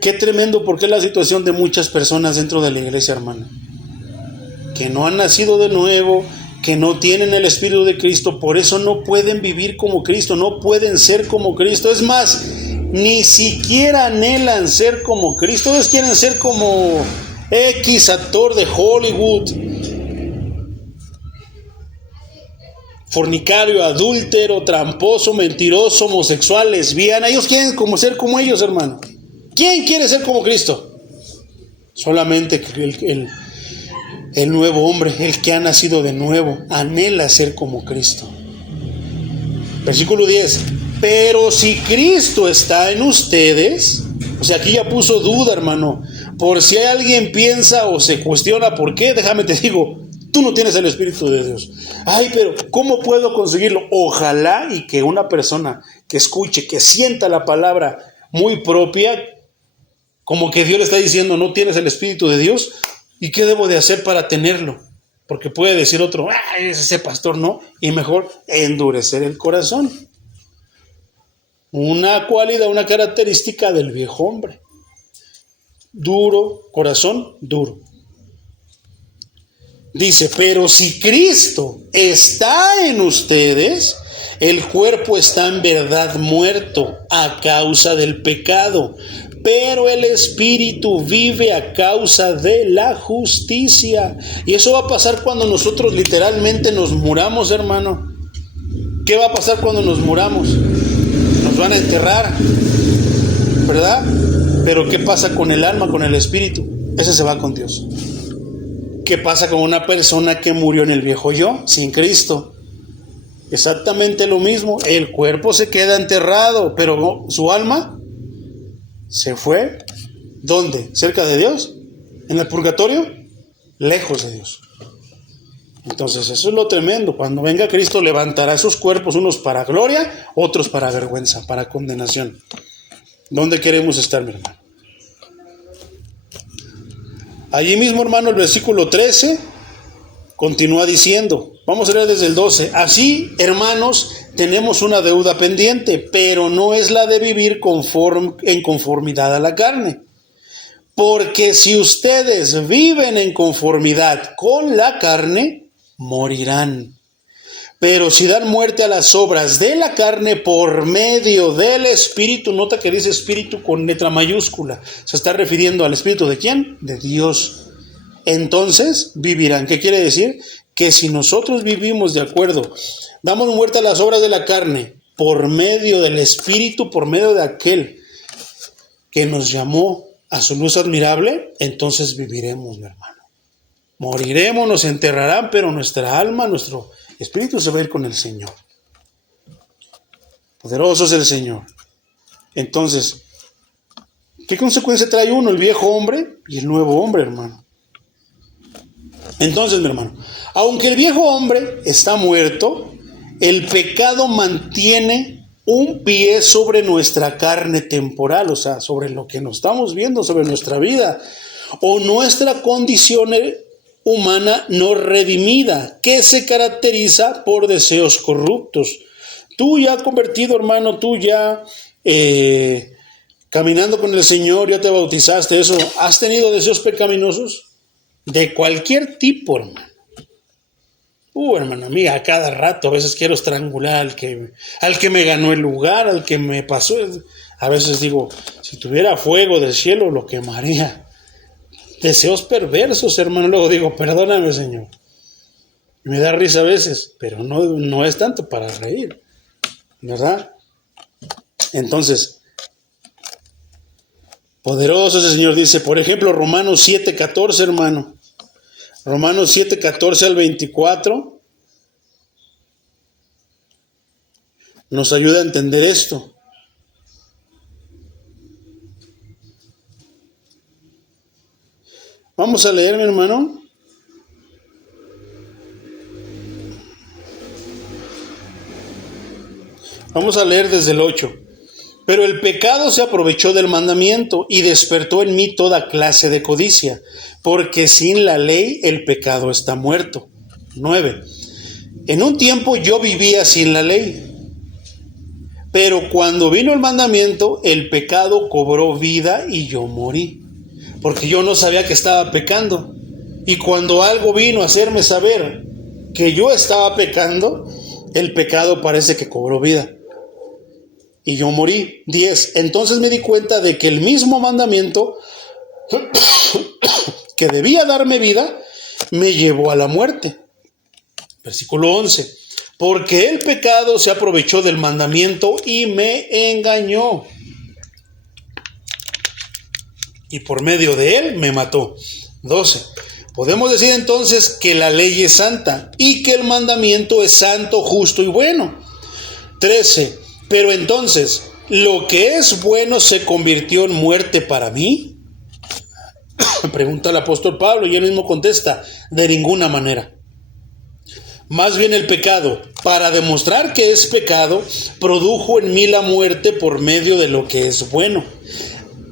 Qué tremendo, porque es la situación de muchas personas dentro de la iglesia, hermano, que no han nacido de nuevo, que no tienen el Espíritu de Cristo, por eso no pueden vivir como Cristo, no pueden ser como Cristo. Es más, ni siquiera anhelan ser como Cristo. Ellos quieren ser como X actor de Hollywood, fornicario, adúltero, tramposo, mentiroso, homosexual, lesbiana. Ellos quieren ser como ellos, hermano. ¿Quién quiere ser como Cristo? Solamente el nuevo hombre, el que ha nacido de nuevo, anhela ser como Cristo. Versículo 10. Pero si Cristo está en ustedes, o sea, aquí ya puso duda, hermano. Por si alguien piensa o se cuestiona por qué, déjame te digo, tú no tienes el Espíritu de Dios. Ay, pero ¿cómo puedo conseguirlo? Ojalá y que una persona que escuche, que sienta la palabra muy propia, como que Dios le está diciendo, no tienes el Espíritu de Dios, ¿y qué debo de hacer para tenerlo? Porque puede decir otro, ese pastor no, y mejor endurecer el corazón. Una cualidad, una característica del viejo hombre. Duro, corazón duro. Dice, pero si Cristo está en ustedes, el cuerpo está en verdad muerto a causa del pecado, pero el Espíritu vive a causa de la justicia. Y eso va a pasar cuando nosotros literalmente nos muramos, hermano. ¿Qué va a pasar cuando nos muramos? Nos van a enterrar, ¿verdad? Pero ¿qué pasa con el alma, con el espíritu? Ese se va con Dios. ¿Qué pasa con una persona que murió en el viejo yo, sin Cristo? Exactamente lo mismo. El cuerpo se queda enterrado, pero su alma se fue. ¿Dónde? ¿Cerca de Dios? ¿En el purgatorio? Lejos de Dios. Entonces eso es lo tremendo. Cuando venga Cristo levantará esos cuerpos, unos para gloria, otros para vergüenza, para condenación. ¿Dónde queremos estar, mi hermano? Allí mismo, hermano, el versículo 13 continúa diciendo, vamos a leer desde el 12. Así, hermanos, tenemos una deuda pendiente, pero no es la de vivir en conformidad a la carne. Porque si ustedes viven en conformidad con la carne, morirán. Pero si dan muerte a las obras de la carne por medio del Espíritu, nota que dice Espíritu con letra mayúscula, se está refiriendo al Espíritu ¿de quién? De Dios. Entonces vivirán. ¿Qué quiere decir? Que si nosotros vivimos de acuerdo, damos muerte a las obras de la carne por medio del Espíritu, por medio de aquel que nos llamó a su luz admirable, entonces viviremos, mi hermano. Moriremos, nos enterrarán, pero nuestra alma, nuestro espíritu se va a ir con el Señor. Poderoso es el Señor. Entonces, ¿qué consecuencia trae uno? El viejo hombre y el nuevo hombre, hermano. Entonces, mi hermano, aunque el viejo hombre está muerto, el pecado mantiene un pie sobre nuestra carne temporal, o sea, sobre lo que nos estamos viendo, sobre nuestra vida, o nuestra condición humana no redimida, que se caracteriza por deseos corruptos. Tú ya convertido, hermano, tú ya caminando con el Señor, ya te bautizaste, eso, ¿has tenido deseos pecaminosos? De cualquier tipo, hermano. Hermano, amiga, a cada rato, a veces quiero estrangular al que me ganó el lugar, al que me pasó. A veces digo, si tuviera fuego del cielo, lo quemaría. Deseos perversos, hermano. Luego digo, perdóname, Señor. Me da risa a veces, pero no es tanto para reír, ¿verdad? Entonces, poderoso ese Señor dice, por ejemplo, Romanos 7:14, hermano. Romanos 7:14 al 24 nos ayuda a entender esto. Vamos a leer, mi hermano. Vamos a leer desde el 8. Pero el pecado se aprovechó del mandamiento y despertó en mí toda clase de codicia, porque sin la ley el pecado está muerto. 9. En un tiempo yo vivía sin la ley, pero cuando vino el mandamiento, el pecado cobró vida y yo morí, porque yo no sabía que estaba pecando. Y cuando algo vino a hacerme saber que yo estaba pecando, el pecado parece que cobró vida y yo morí. 10. Entonces me di cuenta de que el mismo mandamiento que debía darme vida me llevó a la muerte. Versículo 11. Porque el pecado se aprovechó del mandamiento y me engañó, y por medio de él me mató. 12. Podemos decir entonces que la ley es santa y que el mandamiento es santo, justo y bueno. 13. Pero entonces, ¿lo que es bueno se convirtió en muerte para mí? Pregunta el apóstol Pablo y él mismo contesta, de ninguna manera. Más bien el pecado, para demostrar que es pecado, produjo en mí la muerte por medio de lo que es bueno,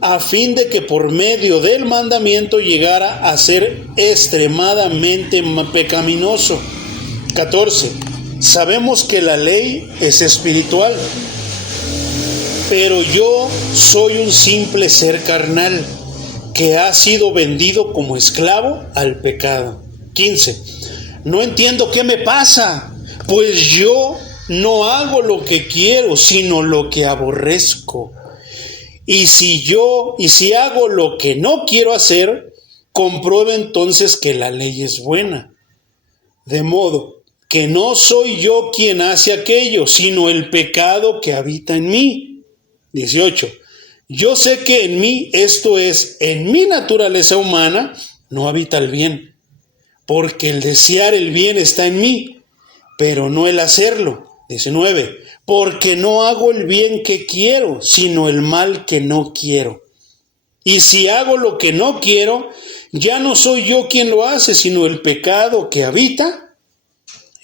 a fin de que por medio del mandamiento llegara a ser extremadamente pecaminoso. 14. Sabemos que la ley es espiritual, pero yo soy un simple ser carnal que ha sido vendido como esclavo al pecado. 15. No entiendo qué me pasa, pues yo no hago lo que quiero, sino lo que aborrezco. Y si hago lo que no quiero hacer, compruebo entonces que la ley es buena. De modo que no soy yo quien hace aquello, sino el pecado que habita en mí. 18. Yo sé que en mí, esto es, en mi naturaleza humana, no habita el bien, porque el desear el bien está en mí, pero no el hacerlo. 19. Porque no hago el bien que quiero, sino el mal que no quiero. Y si hago lo que no quiero, ya no soy yo quien lo hace, sino el pecado que habita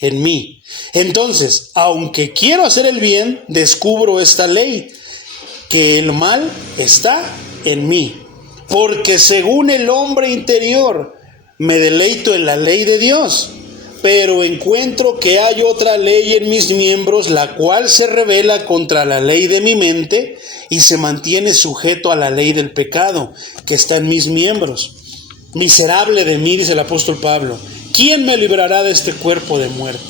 en mí. Entonces, aunque quiero hacer el bien, descubro esta ley, que el mal está en mí. Porque según el hombre interior, me deleito en la ley de Dios, pero encuentro que hay otra ley en mis miembros, la cual se rebela contra la ley de mi mente y se mantiene sujeto a la ley del pecado que está en mis miembros. Miserable de mí, dice el apóstol Pablo, ¿quién me librará de este cuerpo de muerte?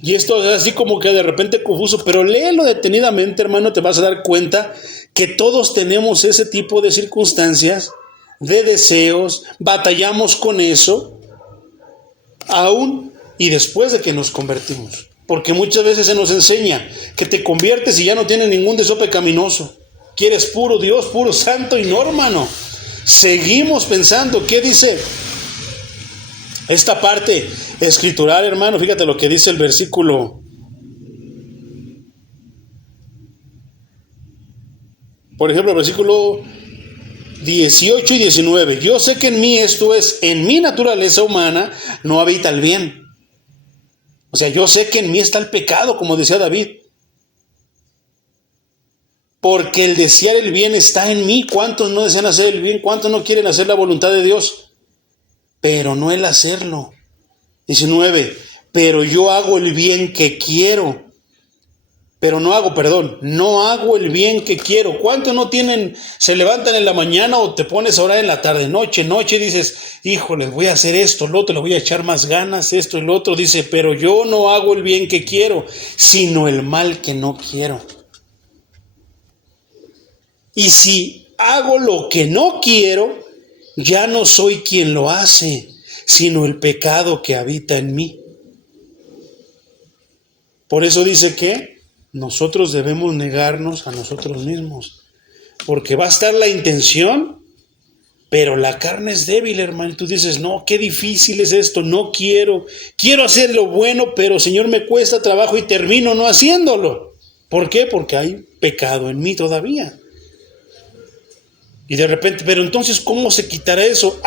Y esto es así como que de repente confuso, pero léelo detenidamente, hermano, te vas a dar cuenta que todos tenemos ese tipo de circunstancias, de deseos, batallamos con eso, aún y después de que nos convertimos. Porque muchas veces se nos enseña que te conviertes y ya no tienes ningún deseo pecaminoso. Quieres puro Dios, puro santo, y no, hermano. Seguimos pensando, ¿qué dice esta parte escritural, hermano? Fíjate lo que dice el versículo. Por ejemplo, el versículo 18 y 19. Yo sé que en mí, esto es, en mi naturaleza humana, no habita el bien. O sea, yo sé que en mí está el pecado, como decía David. Porque el desear el bien está en mí. ¿Cuántos no desean hacer el bien? ¿Cuántos no quieren hacer la voluntad de Dios? Pero no el hacerlo. 19. Pero yo hago el bien que quiero. No hago el bien que quiero. ¿Cuántos no tienen, se levantan en la mañana o te pones a orar en la tarde, noche, dices, híjole, voy a hacer esto, lo otro, le voy a echar más ganas, esto y lo otro? Dice, pero yo no hago el bien que quiero, sino el mal que no quiero. Y si hago lo que no quiero, ya no soy quien lo hace, sino el pecado que habita en mí. Por eso dice que nosotros debemos negarnos a nosotros mismos, porque va a estar la intención, pero la carne es débil, hermano. Y tú dices, no, qué difícil es esto, no quiero hacer lo bueno, pero Señor, me cuesta trabajo y termino no haciéndolo. ¿Por qué? Porque hay pecado en mí todavía. Y de repente, pero entonces, ¿cómo se quitará eso?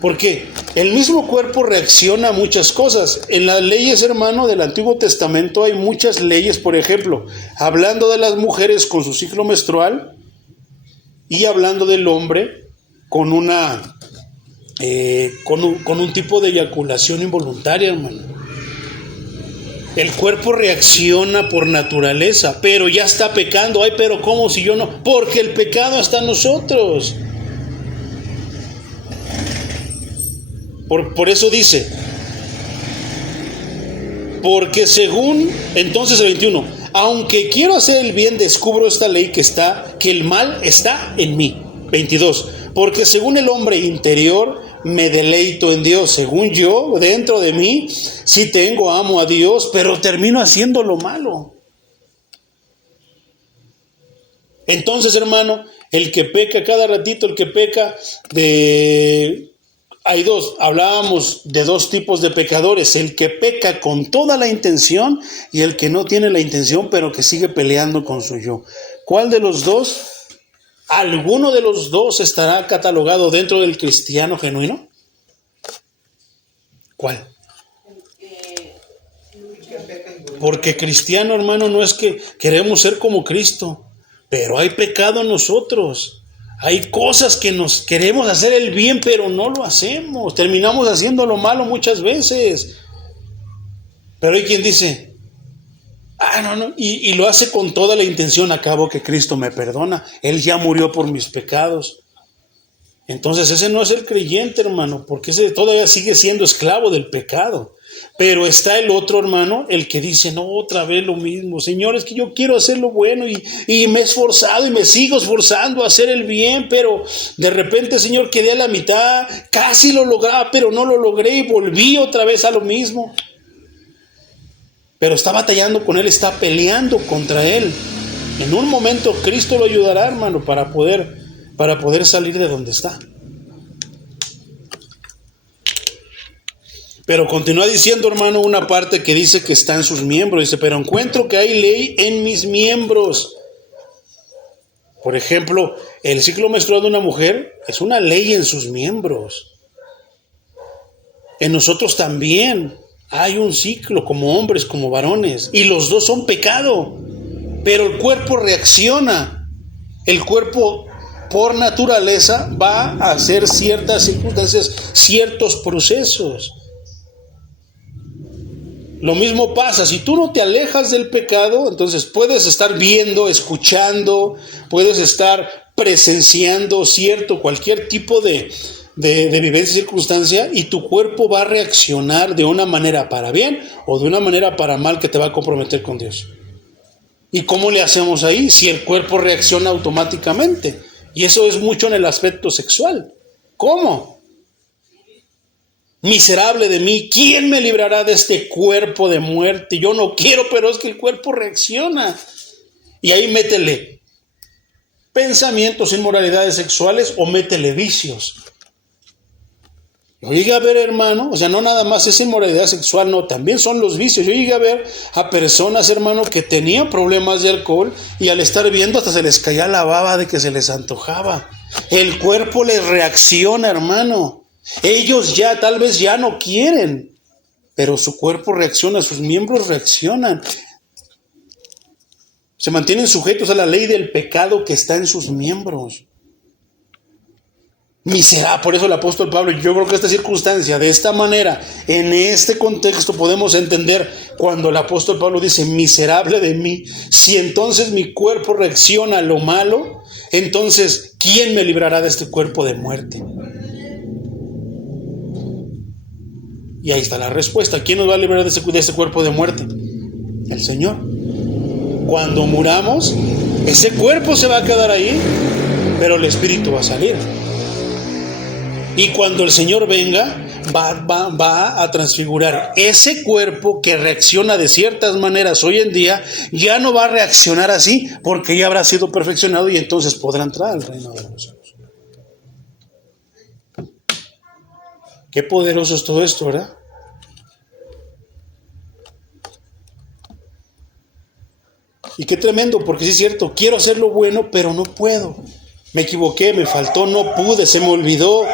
Porque el mismo cuerpo reacciona a muchas cosas. En las leyes, hermano, del Antiguo Testamento hay muchas leyes, por ejemplo, hablando de las mujeres con su ciclo menstrual y hablando del hombre con con un tipo de eyaculación involuntaria, hermano. El cuerpo reacciona por naturaleza, pero ya está pecando. Ay, pero ¿cómo si yo no? Porque el pecado está en nosotros. Por eso dice, porque según, entonces el 21, aunque quiero hacer el bien, descubro esta ley que el mal está en mí. 22, porque según el hombre interior, me deleito en Dios. Según yo, dentro de mí, sí amo a Dios, pero termino haciendo lo malo. Entonces, hermano, el que peca cada ratito, hay dos, hablábamos de dos tipos de pecadores, el que peca con toda la intención y el que no tiene la intención, pero que sigue peleando con su yo. ¿Cuál de los dos? ¿Alguno de los dos estará catalogado dentro del cristiano genuino? ¿Cuál? Porque cristiano, hermano, no es que queremos ser como Cristo, pero hay pecado en nosotros. Hay cosas que nos queremos hacer el bien, pero no lo hacemos. Terminamos haciendo lo malo muchas veces. Pero hay quien dice, no, y lo hace con toda la intención. Acabo que Cristo me perdona. Él ya murió por mis pecados. Entonces ese no es el creyente, hermano, porque ese todavía sigue siendo esclavo del pecado. Pero está el otro, hermano, el que dice, no, otra vez lo mismo. Señor, es que yo quiero hacer lo bueno y me he esforzado y me sigo esforzando a hacer el bien, pero de repente, Señor, quedé a la mitad, casi lo lograba, pero no lo logré y volví otra vez a lo mismo. Pero está batallando con él, está peleando contra él. En un momento Cristo lo ayudará, hermano, para poder salir de donde está. Pero continúa diciendo, hermano, una parte que dice que está en sus miembros. Dice, pero encuentro que hay ley en mis miembros. Por ejemplo, el ciclo menstrual de una mujer es una ley en sus miembros. En nosotros también hay un ciclo como hombres, como varones, y los dos son pecado, pero el cuerpo reacciona. El cuerpo por naturaleza va a hacer ciertas circunstancias, ciertos procesos. Lo mismo pasa, si tú no te alejas del pecado, entonces puedes estar viendo, escuchando, puedes estar presenciando cualquier tipo de vivencia y circunstancia, y tu cuerpo va a reaccionar de una manera para bien o de una manera para mal que te va a comprometer con Dios. ¿Y cómo le hacemos ahí? Si el cuerpo reacciona automáticamente. Y eso es mucho en el aspecto sexual. ¿Cómo? Miserable de mí, ¿quién me librará de este cuerpo de muerte? Yo no quiero, pero es que el cuerpo reacciona. Y ahí métele pensamientos, inmoralidades sexuales, o métele vicios. Yo llegué a ver, hermano, o sea, no nada más es inmoralidad sexual, no, también son los vicios. Yo llegué a ver a personas, hermano, que tenían problemas de alcohol y al estar viendo hasta se les caía la baba de que se les antojaba. El cuerpo les reacciona, hermano. Ellos ya tal vez ya no quieren, pero su cuerpo reacciona, sus miembros reaccionan. Se mantienen sujetos a la ley del pecado que está en sus miembros. Miserable, por eso el apóstol Pablo, yo creo que esta circunstancia, de esta manera, en este contexto podemos entender cuando el apóstol Pablo dice, miserable de mí, si entonces mi cuerpo reacciona a lo malo, entonces, ¿quién me librará de este cuerpo de muerte? Y ahí está la respuesta, ¿quién nos va a librar de este cuerpo de muerte? El Señor. Cuando muramos, ese cuerpo se va a quedar ahí, pero el espíritu va a salir. Y cuando el Señor venga, va a transfigurar ese cuerpo que reacciona de ciertas maneras hoy en día, ya no va a reaccionar así porque ya habrá sido perfeccionado y entonces podrá entrar al reino de los cielos. Qué poderoso es todo esto, ¿verdad? Y qué tremendo, porque sí es cierto, quiero hacer lo bueno, pero no puedo. Me equivoqué, me faltó, no pude, se me olvidó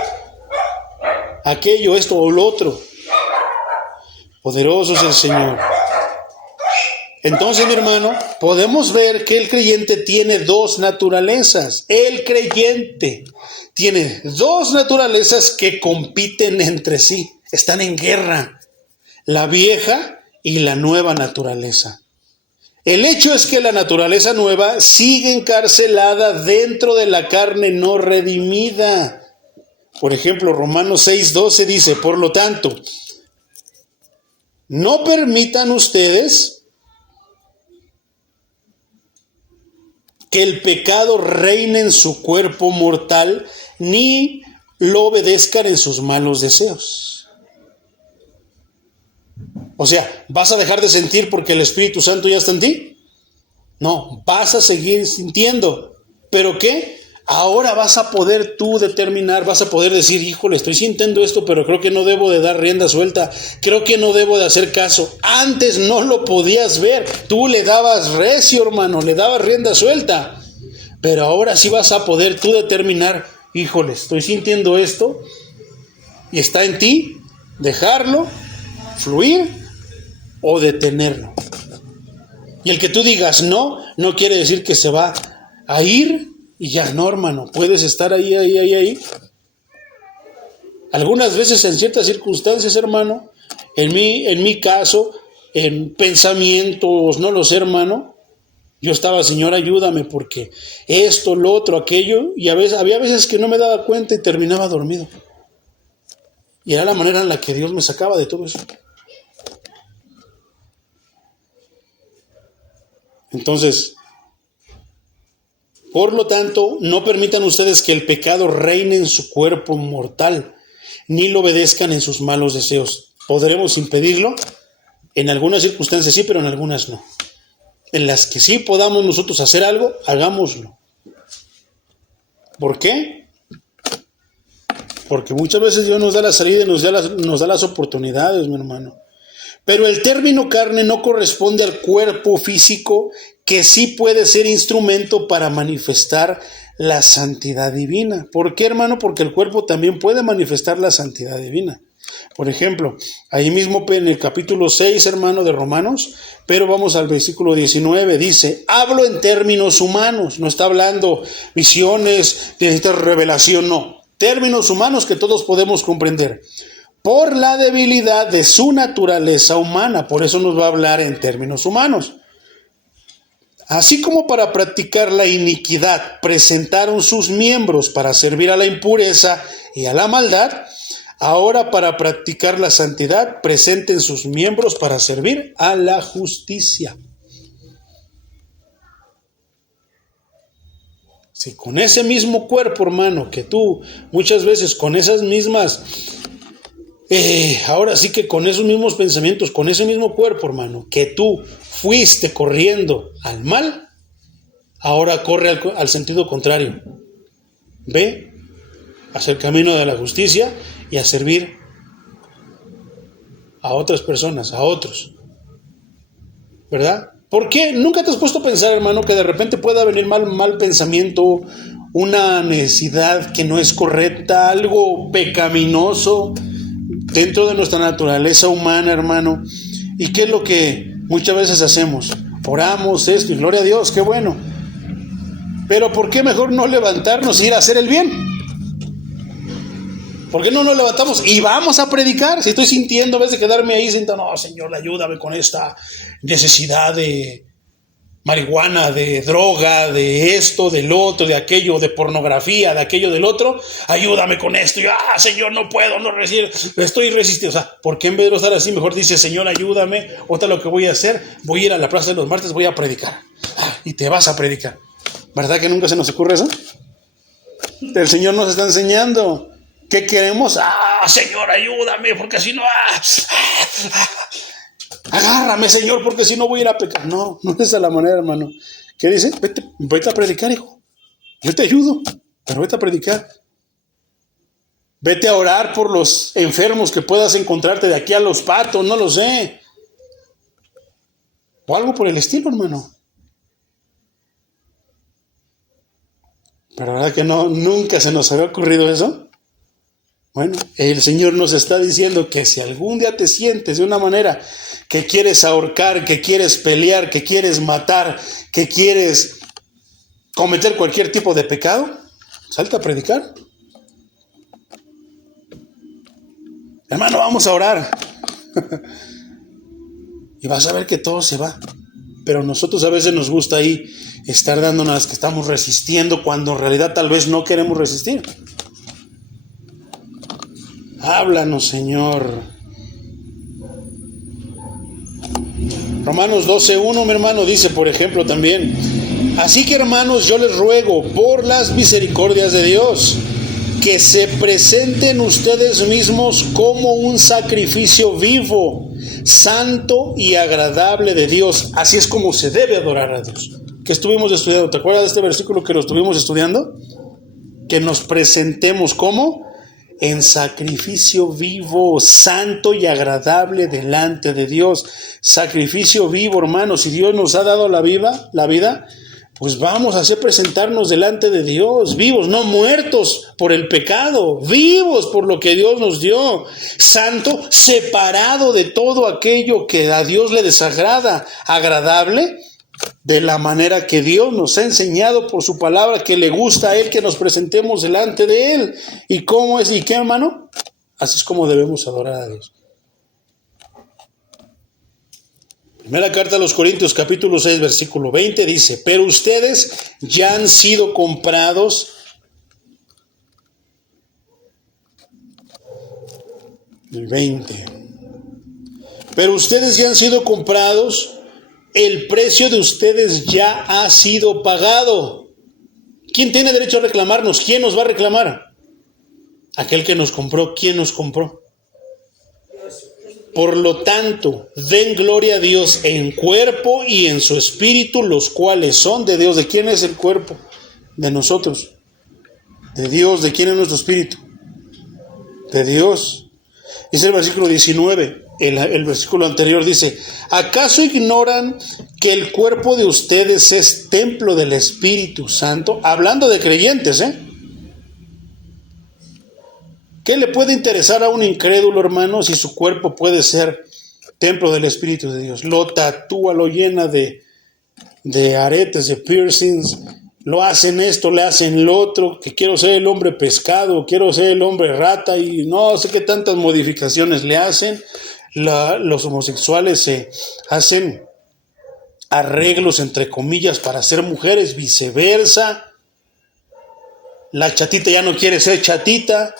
aquello, esto o lo otro. Poderoso es el Señor. Entonces, mi hermano, podemos ver que el creyente tiene dos naturalezas. El creyente tiene dos naturalezas que compiten entre sí. Están en guerra. La vieja y la nueva naturaleza. El hecho es que la naturaleza nueva sigue encarcelada dentro de la carne no redimida. Por ejemplo, Romanos 6:12 dice, por lo tanto, no permitan ustedes que el pecado reine en su cuerpo mortal, ni lo obedezcan en sus malos deseos. O sea, ¿vas a dejar de sentir porque el Espíritu Santo ya está en ti? No, vas a seguir sintiendo. ¿Pero qué? Ahora vas a poder tú determinar, vas a poder decir, híjole, estoy sintiendo esto, pero creo que no debo de dar rienda suelta, creo que no debo de hacer caso. Antes no lo podías ver, tú le dabas recio, hermano, le dabas rienda suelta. Pero ahora sí vas a poder tú determinar, híjole, estoy sintiendo esto y está en ti dejarlo fluir o detenerlo. Y el que tú digas no quiere decir que se va a ir y ya no, hermano. Puedes estar ahí. Algunas veces en ciertas circunstancias, hermano, en mi caso, en pensamientos, no lo sé, hermano, yo estaba, Señor, ayúdame porque esto, lo otro, aquello, y había veces que no me daba cuenta y terminaba dormido. Y era la manera en la que Dios me sacaba de todo eso. Entonces, por lo tanto, no permitan ustedes que el pecado reine en su cuerpo mortal, ni lo obedezcan en sus malos deseos. ¿Podremos impedirlo? En algunas circunstancias sí, pero en algunas no. En las que sí podamos nosotros hacer algo, hagámoslo. ¿Por qué? Porque muchas veces Dios nos da la salida y nos da las oportunidades, mi hermano. Pero el término carne no corresponde al cuerpo físico que sí puede ser instrumento para manifestar la santidad divina. ¿Por qué, hermano? Porque el cuerpo también puede manifestar la santidad divina. Por ejemplo, ahí mismo en el capítulo 6, hermano, de Romanos, pero vamos al versículo 19, dice, hablo en términos humanos, no está hablando visiones, que necesita revelación, no, términos humanos que todos podemos comprender. Por la debilidad de su naturaleza humana, por eso nos va a hablar en términos humanos. Así como para practicar la iniquidad presentaron sus miembros para servir a la impureza y a la maldad, ahora para practicar la santidad presenten sus miembros para servir a la justicia. Si con ese mismo cuerpo, hermano, que tú muchas veces con esas mismas, ahora sí que con esos mismos pensamientos, con ese mismo cuerpo, hermano, que tú fuiste corriendo al mal, ahora corre al sentido contrario. Ve hacia el camino de la justicia y a servir a otras personas, a otros. ¿Verdad? ¿Por qué? ¿Nunca te has puesto a pensar, hermano, que de repente pueda venir mal pensamiento, una necesidad que no es correcta, algo pecaminoso dentro de nuestra naturaleza humana, hermano? ¿Y qué es lo que muchas veces hacemos? Oramos esto y gloria a Dios, qué bueno. Pero ¿por qué mejor no levantarnos e ir a hacer el bien? ¿Por qué no nos levantamos y vamos a predicar? Si estoy sintiendo, en vez de quedarme ahí, siento, no, Señor, ayúdame con esta necesidad de marihuana, de droga, de esto, del otro, de aquello, de pornografía, de aquello, del otro. Ayúdame con esto. Y, Señor, no puedo, no resistir, estoy resistiendo. O sea, ¿por qué en vez de estar así, mejor dice, Señor, ayúdame? Otra lo que voy a hacer, voy a ir a la plaza de los martes, voy a predicar. Y te vas a predicar. ¿Verdad que nunca se nos ocurre eso? El Señor nos está enseñando. ¿Qué queremos? Señor, ayúdame, porque si no... agárrame, Señor, porque si no voy a ir a pecar. No, no es esa la manera, hermano. ¿Qué dice? Vete a predicar, hijo. Yo te ayudo, pero vete a predicar. Vete a orar por los enfermos que puedas encontrarte de aquí a Los Patos, no lo sé. O algo por el estilo, hermano. Pero ¿verdad que no? Nunca se nos había ocurrido eso. Bueno, el Señor nos está diciendo que si algún día te sientes de una manera que quieres ahorcar, que quieres pelear, que quieres matar, que quieres cometer cualquier tipo de pecado, salta a predicar. Hermano, vamos a orar. Y vas a ver que todo se va. Pero nosotros a veces nos gusta ahí estar dándonos que estamos resistiendo cuando en realidad tal vez no queremos resistir. Háblanos, Señor. Romanos 12:1, mi hermano, dice, por ejemplo, también: así que, hermanos, yo les ruego por las misericordias de Dios que se presenten ustedes mismos como un sacrificio vivo, santo y agradable de Dios. Así es como se debe adorar a Dios. Que estuvimos estudiando, ¿te acuerdas de este versículo que lo estuvimos estudiando? Que nos presentemos como en sacrificio vivo, santo y agradable delante de Dios. Sacrificio vivo, hermanos. Si Dios nos ha dado la vida, pues vamos a hacer presentarnos delante de Dios, vivos, no muertos por el pecado, vivos por lo que Dios nos dio. Santo, separado de todo aquello que a Dios le desagrada, agradable, de la manera que Dios nos ha enseñado por su palabra, que le gusta a Él que nos presentemos delante de Él. ¿Y cómo es? ¿Y qué, hermano? Así es como debemos adorar a Dios. Primera carta a los Corintios, capítulo 6, versículo 20, dice: pero ustedes ya han sido comprados el 20. Pero ustedes ya han sido comprados. El precio de ustedes ya ha sido pagado. ¿Quién tiene derecho a reclamarnos? ¿Quién nos va a reclamar? Aquel que nos compró. ¿Quién nos compró? Por lo tanto, den gloria a Dios en cuerpo y en su espíritu, los cuales son de Dios. ¿De quién es el cuerpo? De nosotros. De Dios. ¿De quién es nuestro espíritu? De Dios. Dice el versículo 19. El versículo anterior dice: ¿acaso ignoran que el cuerpo de ustedes es templo del Espíritu Santo? Hablando de creyentes, ¿Qué le puede interesar a un incrédulo, hermano, si su cuerpo puede ser templo del Espíritu de Dios? Lo tatúa, lo llena de aretes, de piercings, lo hacen esto, le hacen lo otro, que quiero ser el hombre pescado, quiero ser el hombre rata, y no sé qué tantas modificaciones le hacen. Los homosexuales se hacen arreglos, entre comillas, para ser mujeres, viceversa. La chatita ya no quiere ser chatita,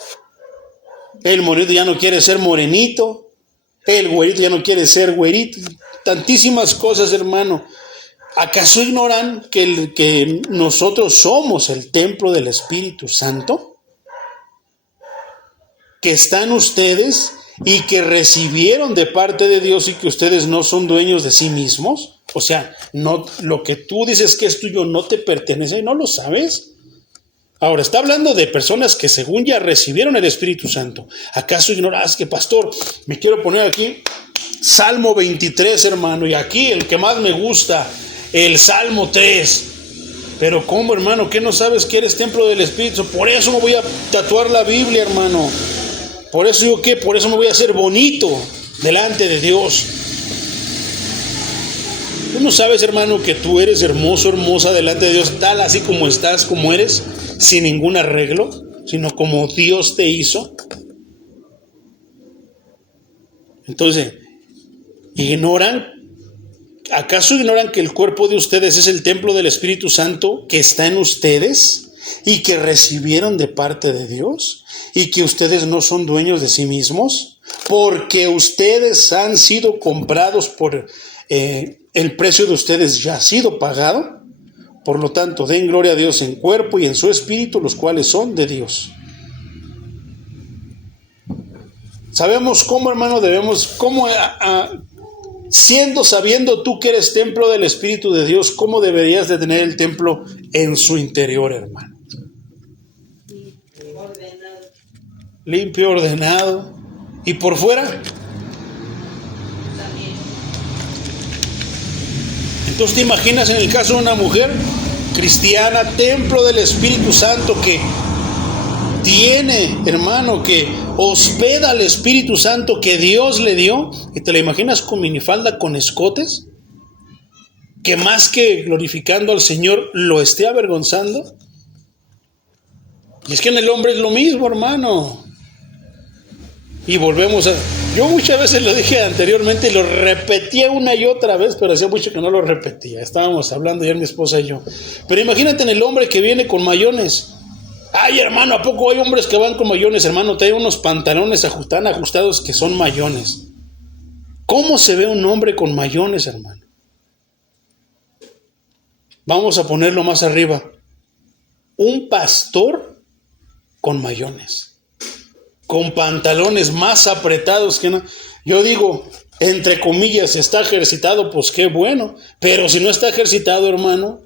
el morenito ya no quiere ser morenito, el güerito ya no quiere ser güerito. Tantísimas cosas, hermano. ¿Acaso ignoran que nosotros somos el templo del Espíritu Santo? Que está en ustedes y que recibieron de parte de Dios, y que ustedes no son dueños de sí mismos. O sea, no, lo que tú dices que es tuyo no te pertenece, ¿no lo sabes? Ahora, está hablando de personas que según ya recibieron el Espíritu Santo. ¿Acaso ignoras que, pastor, me quiero poner aquí Salmo 23, hermano, y aquí el que más me gusta, el Salmo 3. Pero ¿cómo, hermano? ¿Qué no sabes que eres templo del Espíritu? Por eso me voy a tatuar la Biblia, hermano. Por eso digo que, por eso me voy a hacer bonito delante de Dios. ¿Tú no sabes, hermano, que tú eres hermoso, hermosa delante de Dios, tal así como estás, como eres, sin ningún arreglo, sino como Dios te hizo? Entonces, ¿acaso ignoran que el cuerpo de ustedes es el templo del Espíritu Santo que está en ustedes y que recibieron de parte de Dios, y que ustedes no son dueños de sí mismos? Porque ustedes han sido comprados por el precio de ustedes ya ha sido pagado. Por lo tanto, den gloria a Dios en cuerpo y en su espíritu, los cuales son de Dios. Sabemos cómo, hermano, sabiendo tú que eres templo del Espíritu de Dios, cómo deberías de tener el templo en su interior, hermano. Limpio, ordenado. ¿Y por fuera? También. Entonces, ¿te imaginas en el caso de una mujer cristiana, templo del Espíritu Santo, que tiene, hermano, que hospeda al Espíritu Santo que Dios le dio, y te la imaginas con minifalda, con escotes, que más que glorificando al Señor lo esté avergonzando? Y es que en el hombre es lo mismo, hermano. Y volvemos a... Yo muchas veces lo dije anteriormente y lo repetía una y otra vez, pero hacía mucho que no lo repetía. Estábamos hablando ayer mi esposa y yo. Pero imagínate en el hombre que viene con mayones. Ay, hermano, ¿a poco hay hombres que van con mayones, hermano? Trae unos pantalones tan ajustados que son mayones. ¿Cómo se ve un hombre con mayones, hermano? Vamos a ponerlo más arriba. Un pastor con mayones, con pantalones más apretados que no. Yo digo, entre comillas, está ejercitado, pues qué bueno. Pero si no está ejercitado, hermano,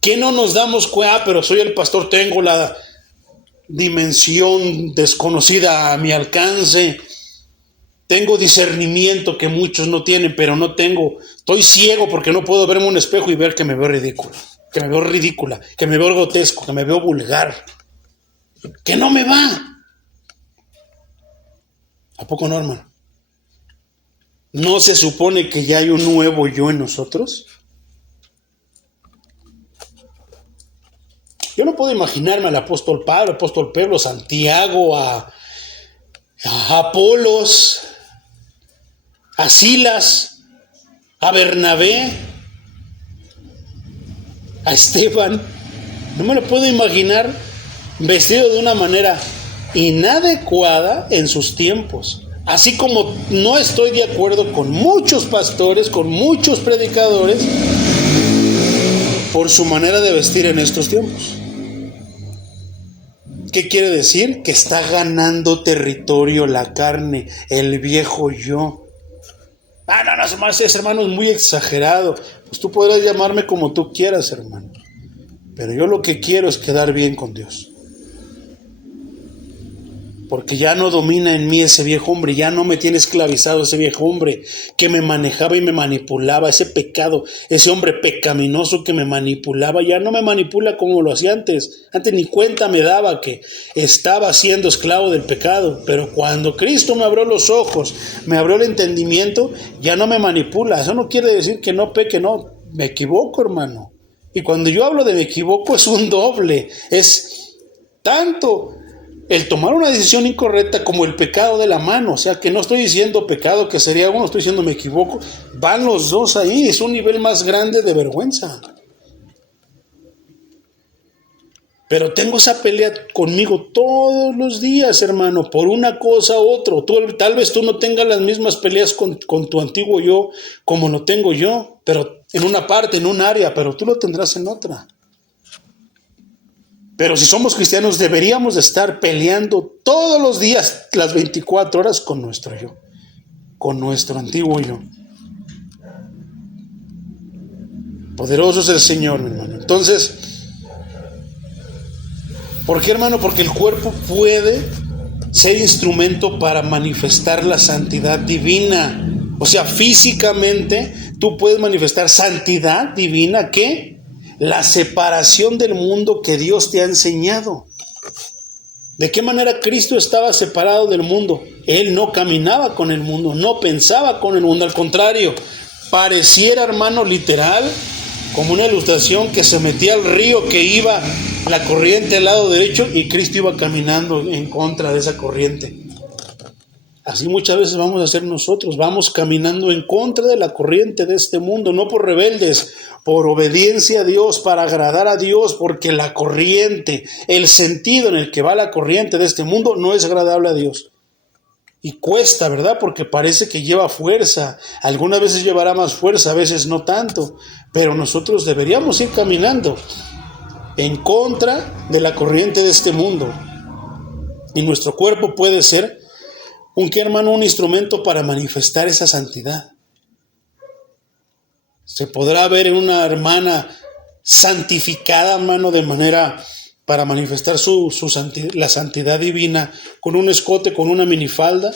¿qué no nos damos cuenta? Pero soy el pastor, tengo la dimensión desconocida a mi alcance, tengo discernimiento que muchos no tienen, pero no tengo. Estoy ciego porque no puedo verme en un espejo y ver que me veo ridículo, que me veo ridícula, que me veo grotesco, que me veo vulgar, que no me va. ¿A poco no, hermano? ¿No se supone que ya hay un nuevo yo en nosotros? Yo no puedo imaginarme al apóstol Pablo, al apóstol Pedro, Santiago, a Apolos, a Silas, a Bernabé, a Esteban. No me lo puedo imaginar vestido de una manera inadecuada en sus tiempos. Así como no estoy de acuerdo con muchos pastores, con muchos predicadores, por su manera de vestir en estos tiempos. ¿Qué quiere decir? Que está ganando territorio la carne, el viejo yo. No, ese hermano es muy exagerado. Pues tú podrás llamarme como tú quieras, hermano. Pero yo lo que quiero es quedar bien con Dios. Porque ya no domina en mí ese viejo hombre, ya no me tiene esclavizado ese viejo hombre que me manejaba y me manipulaba, ese pecado, ese hombre pecaminoso que me manipulaba, ya no me manipula como lo hacía antes. Antes ni cuenta me daba que estaba siendo esclavo del pecado, pero cuando Cristo me abrió los ojos, me abrió el entendimiento, ya no me manipula. Eso no quiere decir que no peque, no, me equivoco, hermano. Y cuando yo hablo de me equivoco es un doble, es tanto el tomar una decisión incorrecta como el pecado de la mano. O sea, que no estoy diciendo pecado que sería uno, estoy diciendo me equivoco. Van los dos ahí, es un nivel más grande de vergüenza. Pero tengo esa pelea conmigo todos los días, hermano, por una cosa u otra. Tal vez tú no tengas las mismas peleas con tu antiguo yo como lo tengo yo, pero en una parte, en un área, pero tú lo tendrás en otra. Pero si somos cristianos deberíamos de estar peleando todos los días, las 24 horas con nuestro yo, con nuestro antiguo yo. Poderoso es el Señor, mi hermano. Entonces, ¿por qué, hermano? Porque el cuerpo puede ser instrumento para manifestar la santidad divina. O sea, físicamente tú puedes manifestar santidad divina, ¿qué? La separación del mundo que Dios te ha enseñado. ¿De qué manera Cristo estaba separado del mundo? Él no caminaba con el mundo, no pensaba con el mundo. Al contrario, pareciera, hermano, literal, como una ilustración que se metía al río, que iba la corriente al lado derecho y Cristo iba caminando en contra de esa corriente. Así muchas veces vamos a hacer nosotros, vamos caminando en contra de la corriente de este mundo, no por rebeldes, por obediencia a Dios, para agradar a Dios, porque la corriente, el sentido en el que va la corriente de este mundo no es agradable a Dios. Y cuesta, ¿verdad? Porque parece que lleva fuerza, algunas veces llevará más fuerza, a veces no tanto, pero nosotros deberíamos ir caminando en contra de la corriente de este mundo. Y nuestro cuerpo puede ser un instrumento para manifestar esa santidad. Se podrá ver en una hermana santificada, hermano, de manera para manifestar la santidad divina, con un escote, con una minifalda.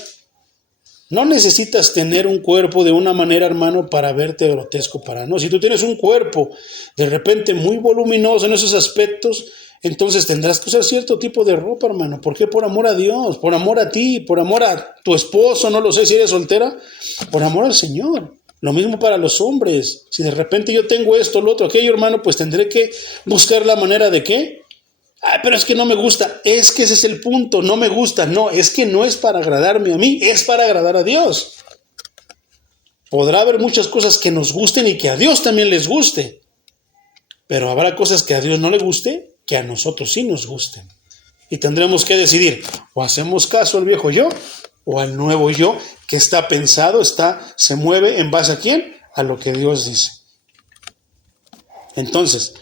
No necesitas tener un cuerpo de una manera, hermano, para verte grotesco, no. Si tú tienes un cuerpo de repente muy voluminoso en esos aspectos, entonces tendrás que usar cierto tipo de ropa, hermano. ¿Por qué? Por amor a Dios, por amor a ti, por amor a tu esposo, no lo sé si eres soltera, por amor al Señor. Lo mismo para los hombres. Si de repente yo tengo esto, lo otro, aquello, hermano, pues tendré que buscar la manera de ¿qué? Pero es que no me gusta. Es que ese es el punto, no me gusta. No, es que no es para agradarme a mí, es para agradar a Dios. Podrá haber muchas cosas que nos gusten y que a Dios también les guste. Pero habrá cosas que a Dios no le guste, que a nosotros sí nos gusten. Y tendremos que decidir, o hacemos caso al viejo yo, o al nuevo yo, que está pensado, se mueve en base a ¿quién? A lo que Dios dice. Entonces,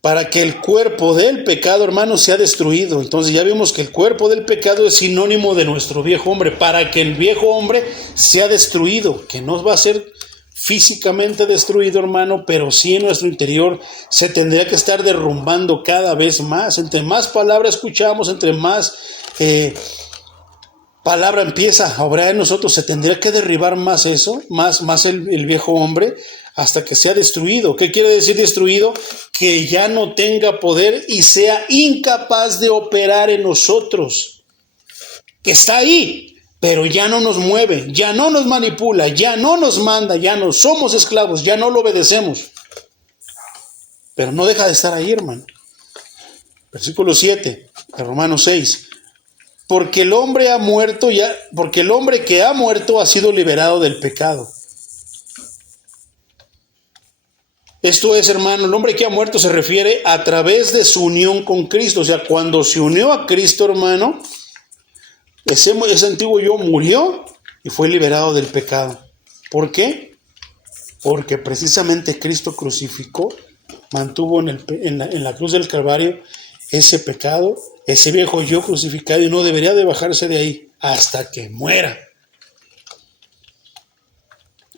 para que el cuerpo del pecado, hermano, sea destruido. Entonces ya vimos que el cuerpo del pecado es sinónimo de nuestro viejo hombre. Para que el viejo hombre sea destruido, que no va a ser físicamente destruido, hermano, pero sí en nuestro interior se tendría que estar derrumbando cada vez más. Entre más palabra escuchamos, entre más palabra empieza a obrar en nosotros, se tendría que derribar más eso, más el viejo hombre, hasta que sea destruido. ¿Qué quiere decir destruido? Que ya no tenga poder y sea incapaz de operar en nosotros. Que está ahí, pero ya no nos mueve, ya no nos manipula, ya no nos manda, ya no somos esclavos, ya no lo obedecemos. Pero no deja de estar ahí, hermano. Versículo 7 de Romanos 6. Porque el hombre que ha muerto ha sido liberado del pecado. Esto es, hermano, el hombre que ha muerto se refiere a través de su unión con Cristo. O sea, cuando se unió a Cristo, hermano, ese antiguo yo murió y fue liberado del pecado. ¿Por qué? Porque precisamente Cristo crucificó, mantuvo en la cruz del Calvario ese pecado, ese viejo yo crucificado, y no debería de bajarse de ahí hasta que muera.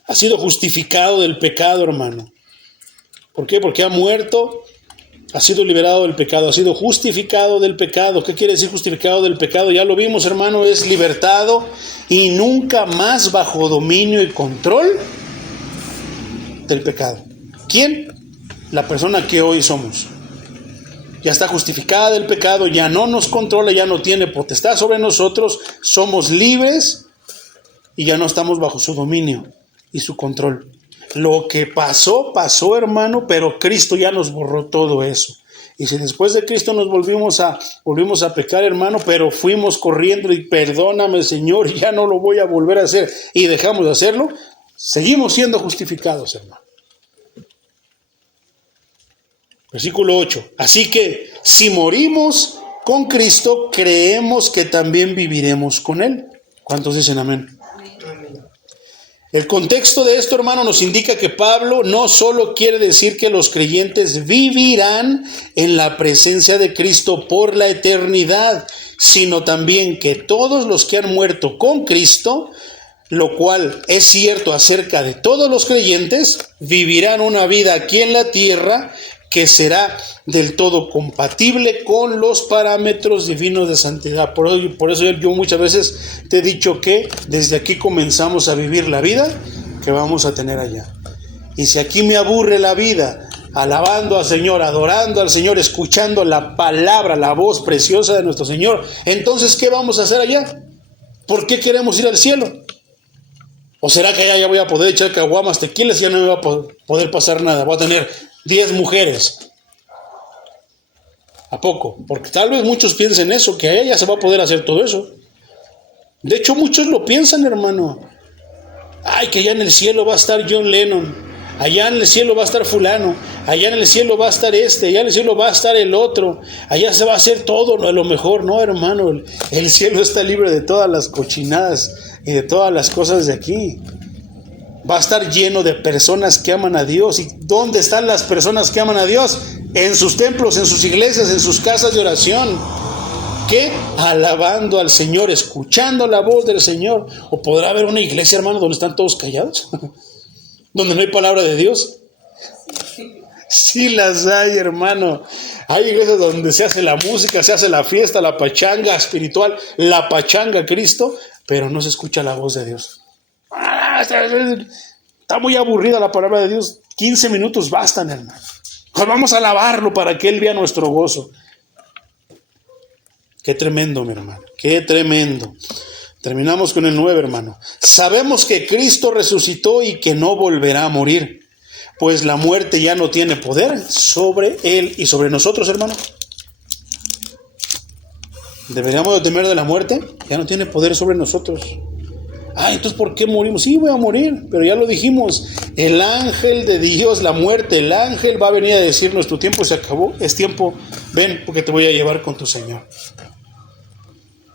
Ha sido justificado del pecado, hermano. ¿Por qué? Porque ha muerto Ha sido liberado del pecado, ha sido justificado del pecado. ¿Qué quiere decir justificado del pecado? Ya lo vimos, hermano, es libertado y nunca más bajo dominio y control del pecado. ¿Quién? La persona que hoy somos. Ya está justificada del pecado, ya no nos controla, ya no tiene potestad sobre nosotros, somos libres y ya no estamos bajo su dominio y su control. Lo que pasó, pasó, hermano, pero Cristo ya nos borró todo eso. Y si después de Cristo nos volvimos a pecar, hermano, pero fuimos corriendo y perdóname, Señor, ya no lo voy a volver a hacer y dejamos de hacerlo, seguimos siendo justificados, hermano. Versículo 8. Así que si morimos con Cristo, creemos que también viviremos con Él. ¿Cuántos dicen amén? El contexto de esto, hermano, nos indica que Pablo no solo quiere decir que los creyentes vivirán en la presencia de Cristo por la eternidad, sino también que todos los que han muerto con Cristo, lo cual es cierto acerca de todos los creyentes, vivirán una vida aquí en la tierra que será del todo compatible con los parámetros divinos de santidad. Por eso yo muchas veces te he dicho que desde aquí comenzamos a vivir la vida que vamos a tener allá. Y si aquí me aburre la vida, alabando al Señor, adorando al Señor, escuchando la palabra, la voz preciosa de nuestro Señor, entonces, ¿qué vamos a hacer allá? ¿Por qué queremos ir al cielo? ¿O será que allá ya voy a poder echar caguamas, tequilas y ya no me va a poder pasar nada? Voy a tener 10 mujeres. ¿A poco? Porque tal vez muchos piensen eso, que a ella se va a poder hacer todo eso. De hecho, muchos lo piensan, hermano. Ay, que allá en el cielo va a estar John Lennon. Allá en el cielo va a estar fulano. Allá en el cielo va a estar allá en el cielo va a estar el otro. Allá se va a hacer todo lo mejor. No, hermano, el cielo está libre de todas las cochinadas y de todas las cosas de aquí. Va a estar lleno de personas que aman a Dios. ¿Y dónde están las personas que aman a Dios? En sus templos, en sus iglesias, en sus casas de oración. ¿Qué? Alabando al Señor, escuchando la voz del Señor. ¿O podrá haber una iglesia, hermano, donde están todos callados? ¿Donde no hay palabra de Dios? Sí las hay, hermano. Hay iglesias donde se hace la música, se hace la fiesta, la pachanga espiritual, la pachanga Cristo, pero no se escucha la voz de Dios. Está muy aburrida la palabra de Dios. 15 minutos bastan, hermano. Pues vamos a alabarlo para que Él vea nuestro gozo. Qué tremendo, mi hermano. Qué tremendo. Terminamos con el 9, hermano. Sabemos que Cristo resucitó y que no volverá a morir, pues la muerte ya no tiene poder sobre Él y sobre nosotros, hermano. ¿Deberíamos de temer de la muerte? Ya no tiene poder sobre nosotros. Entonces, ¿por qué morimos? Sí, voy a morir, pero ya lo dijimos. El ángel de Dios, la muerte, el ángel va a venir a decirnos, tu tiempo se acabó, es tiempo, ven, porque te voy a llevar con tu Señor.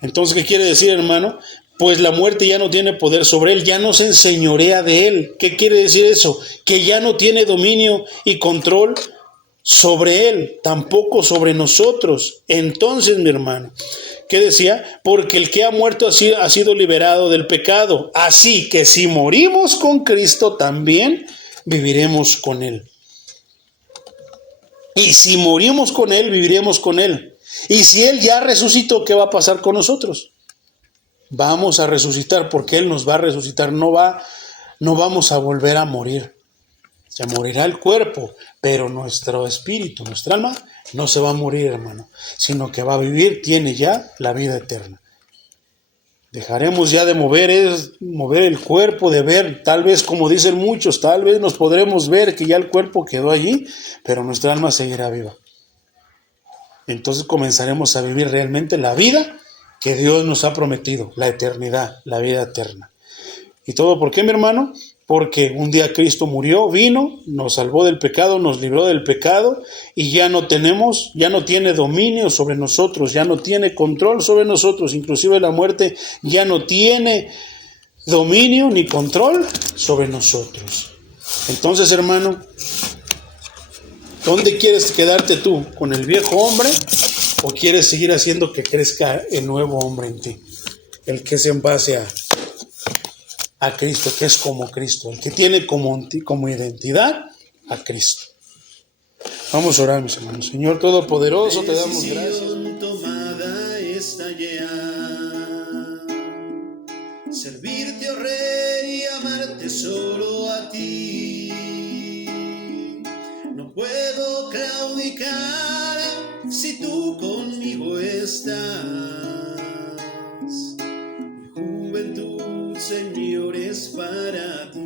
Entonces, ¿qué quiere decir, hermano? Pues la muerte ya no tiene poder sobre Él, ya no se enseñorea de Él. ¿Qué quiere decir eso? Que ya no tiene dominio y control sobre Él, tampoco sobre nosotros. Entonces, mi hermano, ¿qué decía? Porque el que ha muerto ha sido liberado del pecado. Así que si morimos con Cristo, también viviremos con Él. Y si morimos con Él, viviremos con Él. Y si Él ya resucitó, ¿qué va a pasar con nosotros? Vamos a resucitar, porque Él nos va a resucitar. No vamos a volver a morir. Se morirá el cuerpo, pero nuestro espíritu, nuestra alma, no se va a morir, hermano, sino que va a vivir, tiene ya la vida eterna. Dejaremos ya de mover el cuerpo, de ver, tal vez como dicen muchos, tal vez nos podremos ver que ya el cuerpo quedó allí, pero nuestra alma seguirá viva. Entonces comenzaremos a vivir realmente la vida que Dios nos ha prometido, la eternidad, la vida eterna. ¿Y todo por qué, mi hermano? Porque un día Cristo murió, vino, nos salvó del pecado, nos libró del pecado y ya no tiene dominio sobre nosotros, ya no tiene control sobre nosotros, inclusive la muerte ya no tiene dominio ni control sobre nosotros. Entonces, hermano, ¿dónde quieres quedarte tú? ¿Con el viejo hombre o quieres seguir haciendo que crezca el nuevo hombre en ti? El que es en base a Cristo, que es como Cristo, el que tiene como identidad a Cristo. Vamos a orar, mis hermanos. Señor Todopoderoso, te damos gracias. Decisión tomada está ya. Servirte, oh Rey, y amarte solo a ti. No puedo claudicar si tú conmigo estás. Mi juventud, Señor, es para ti.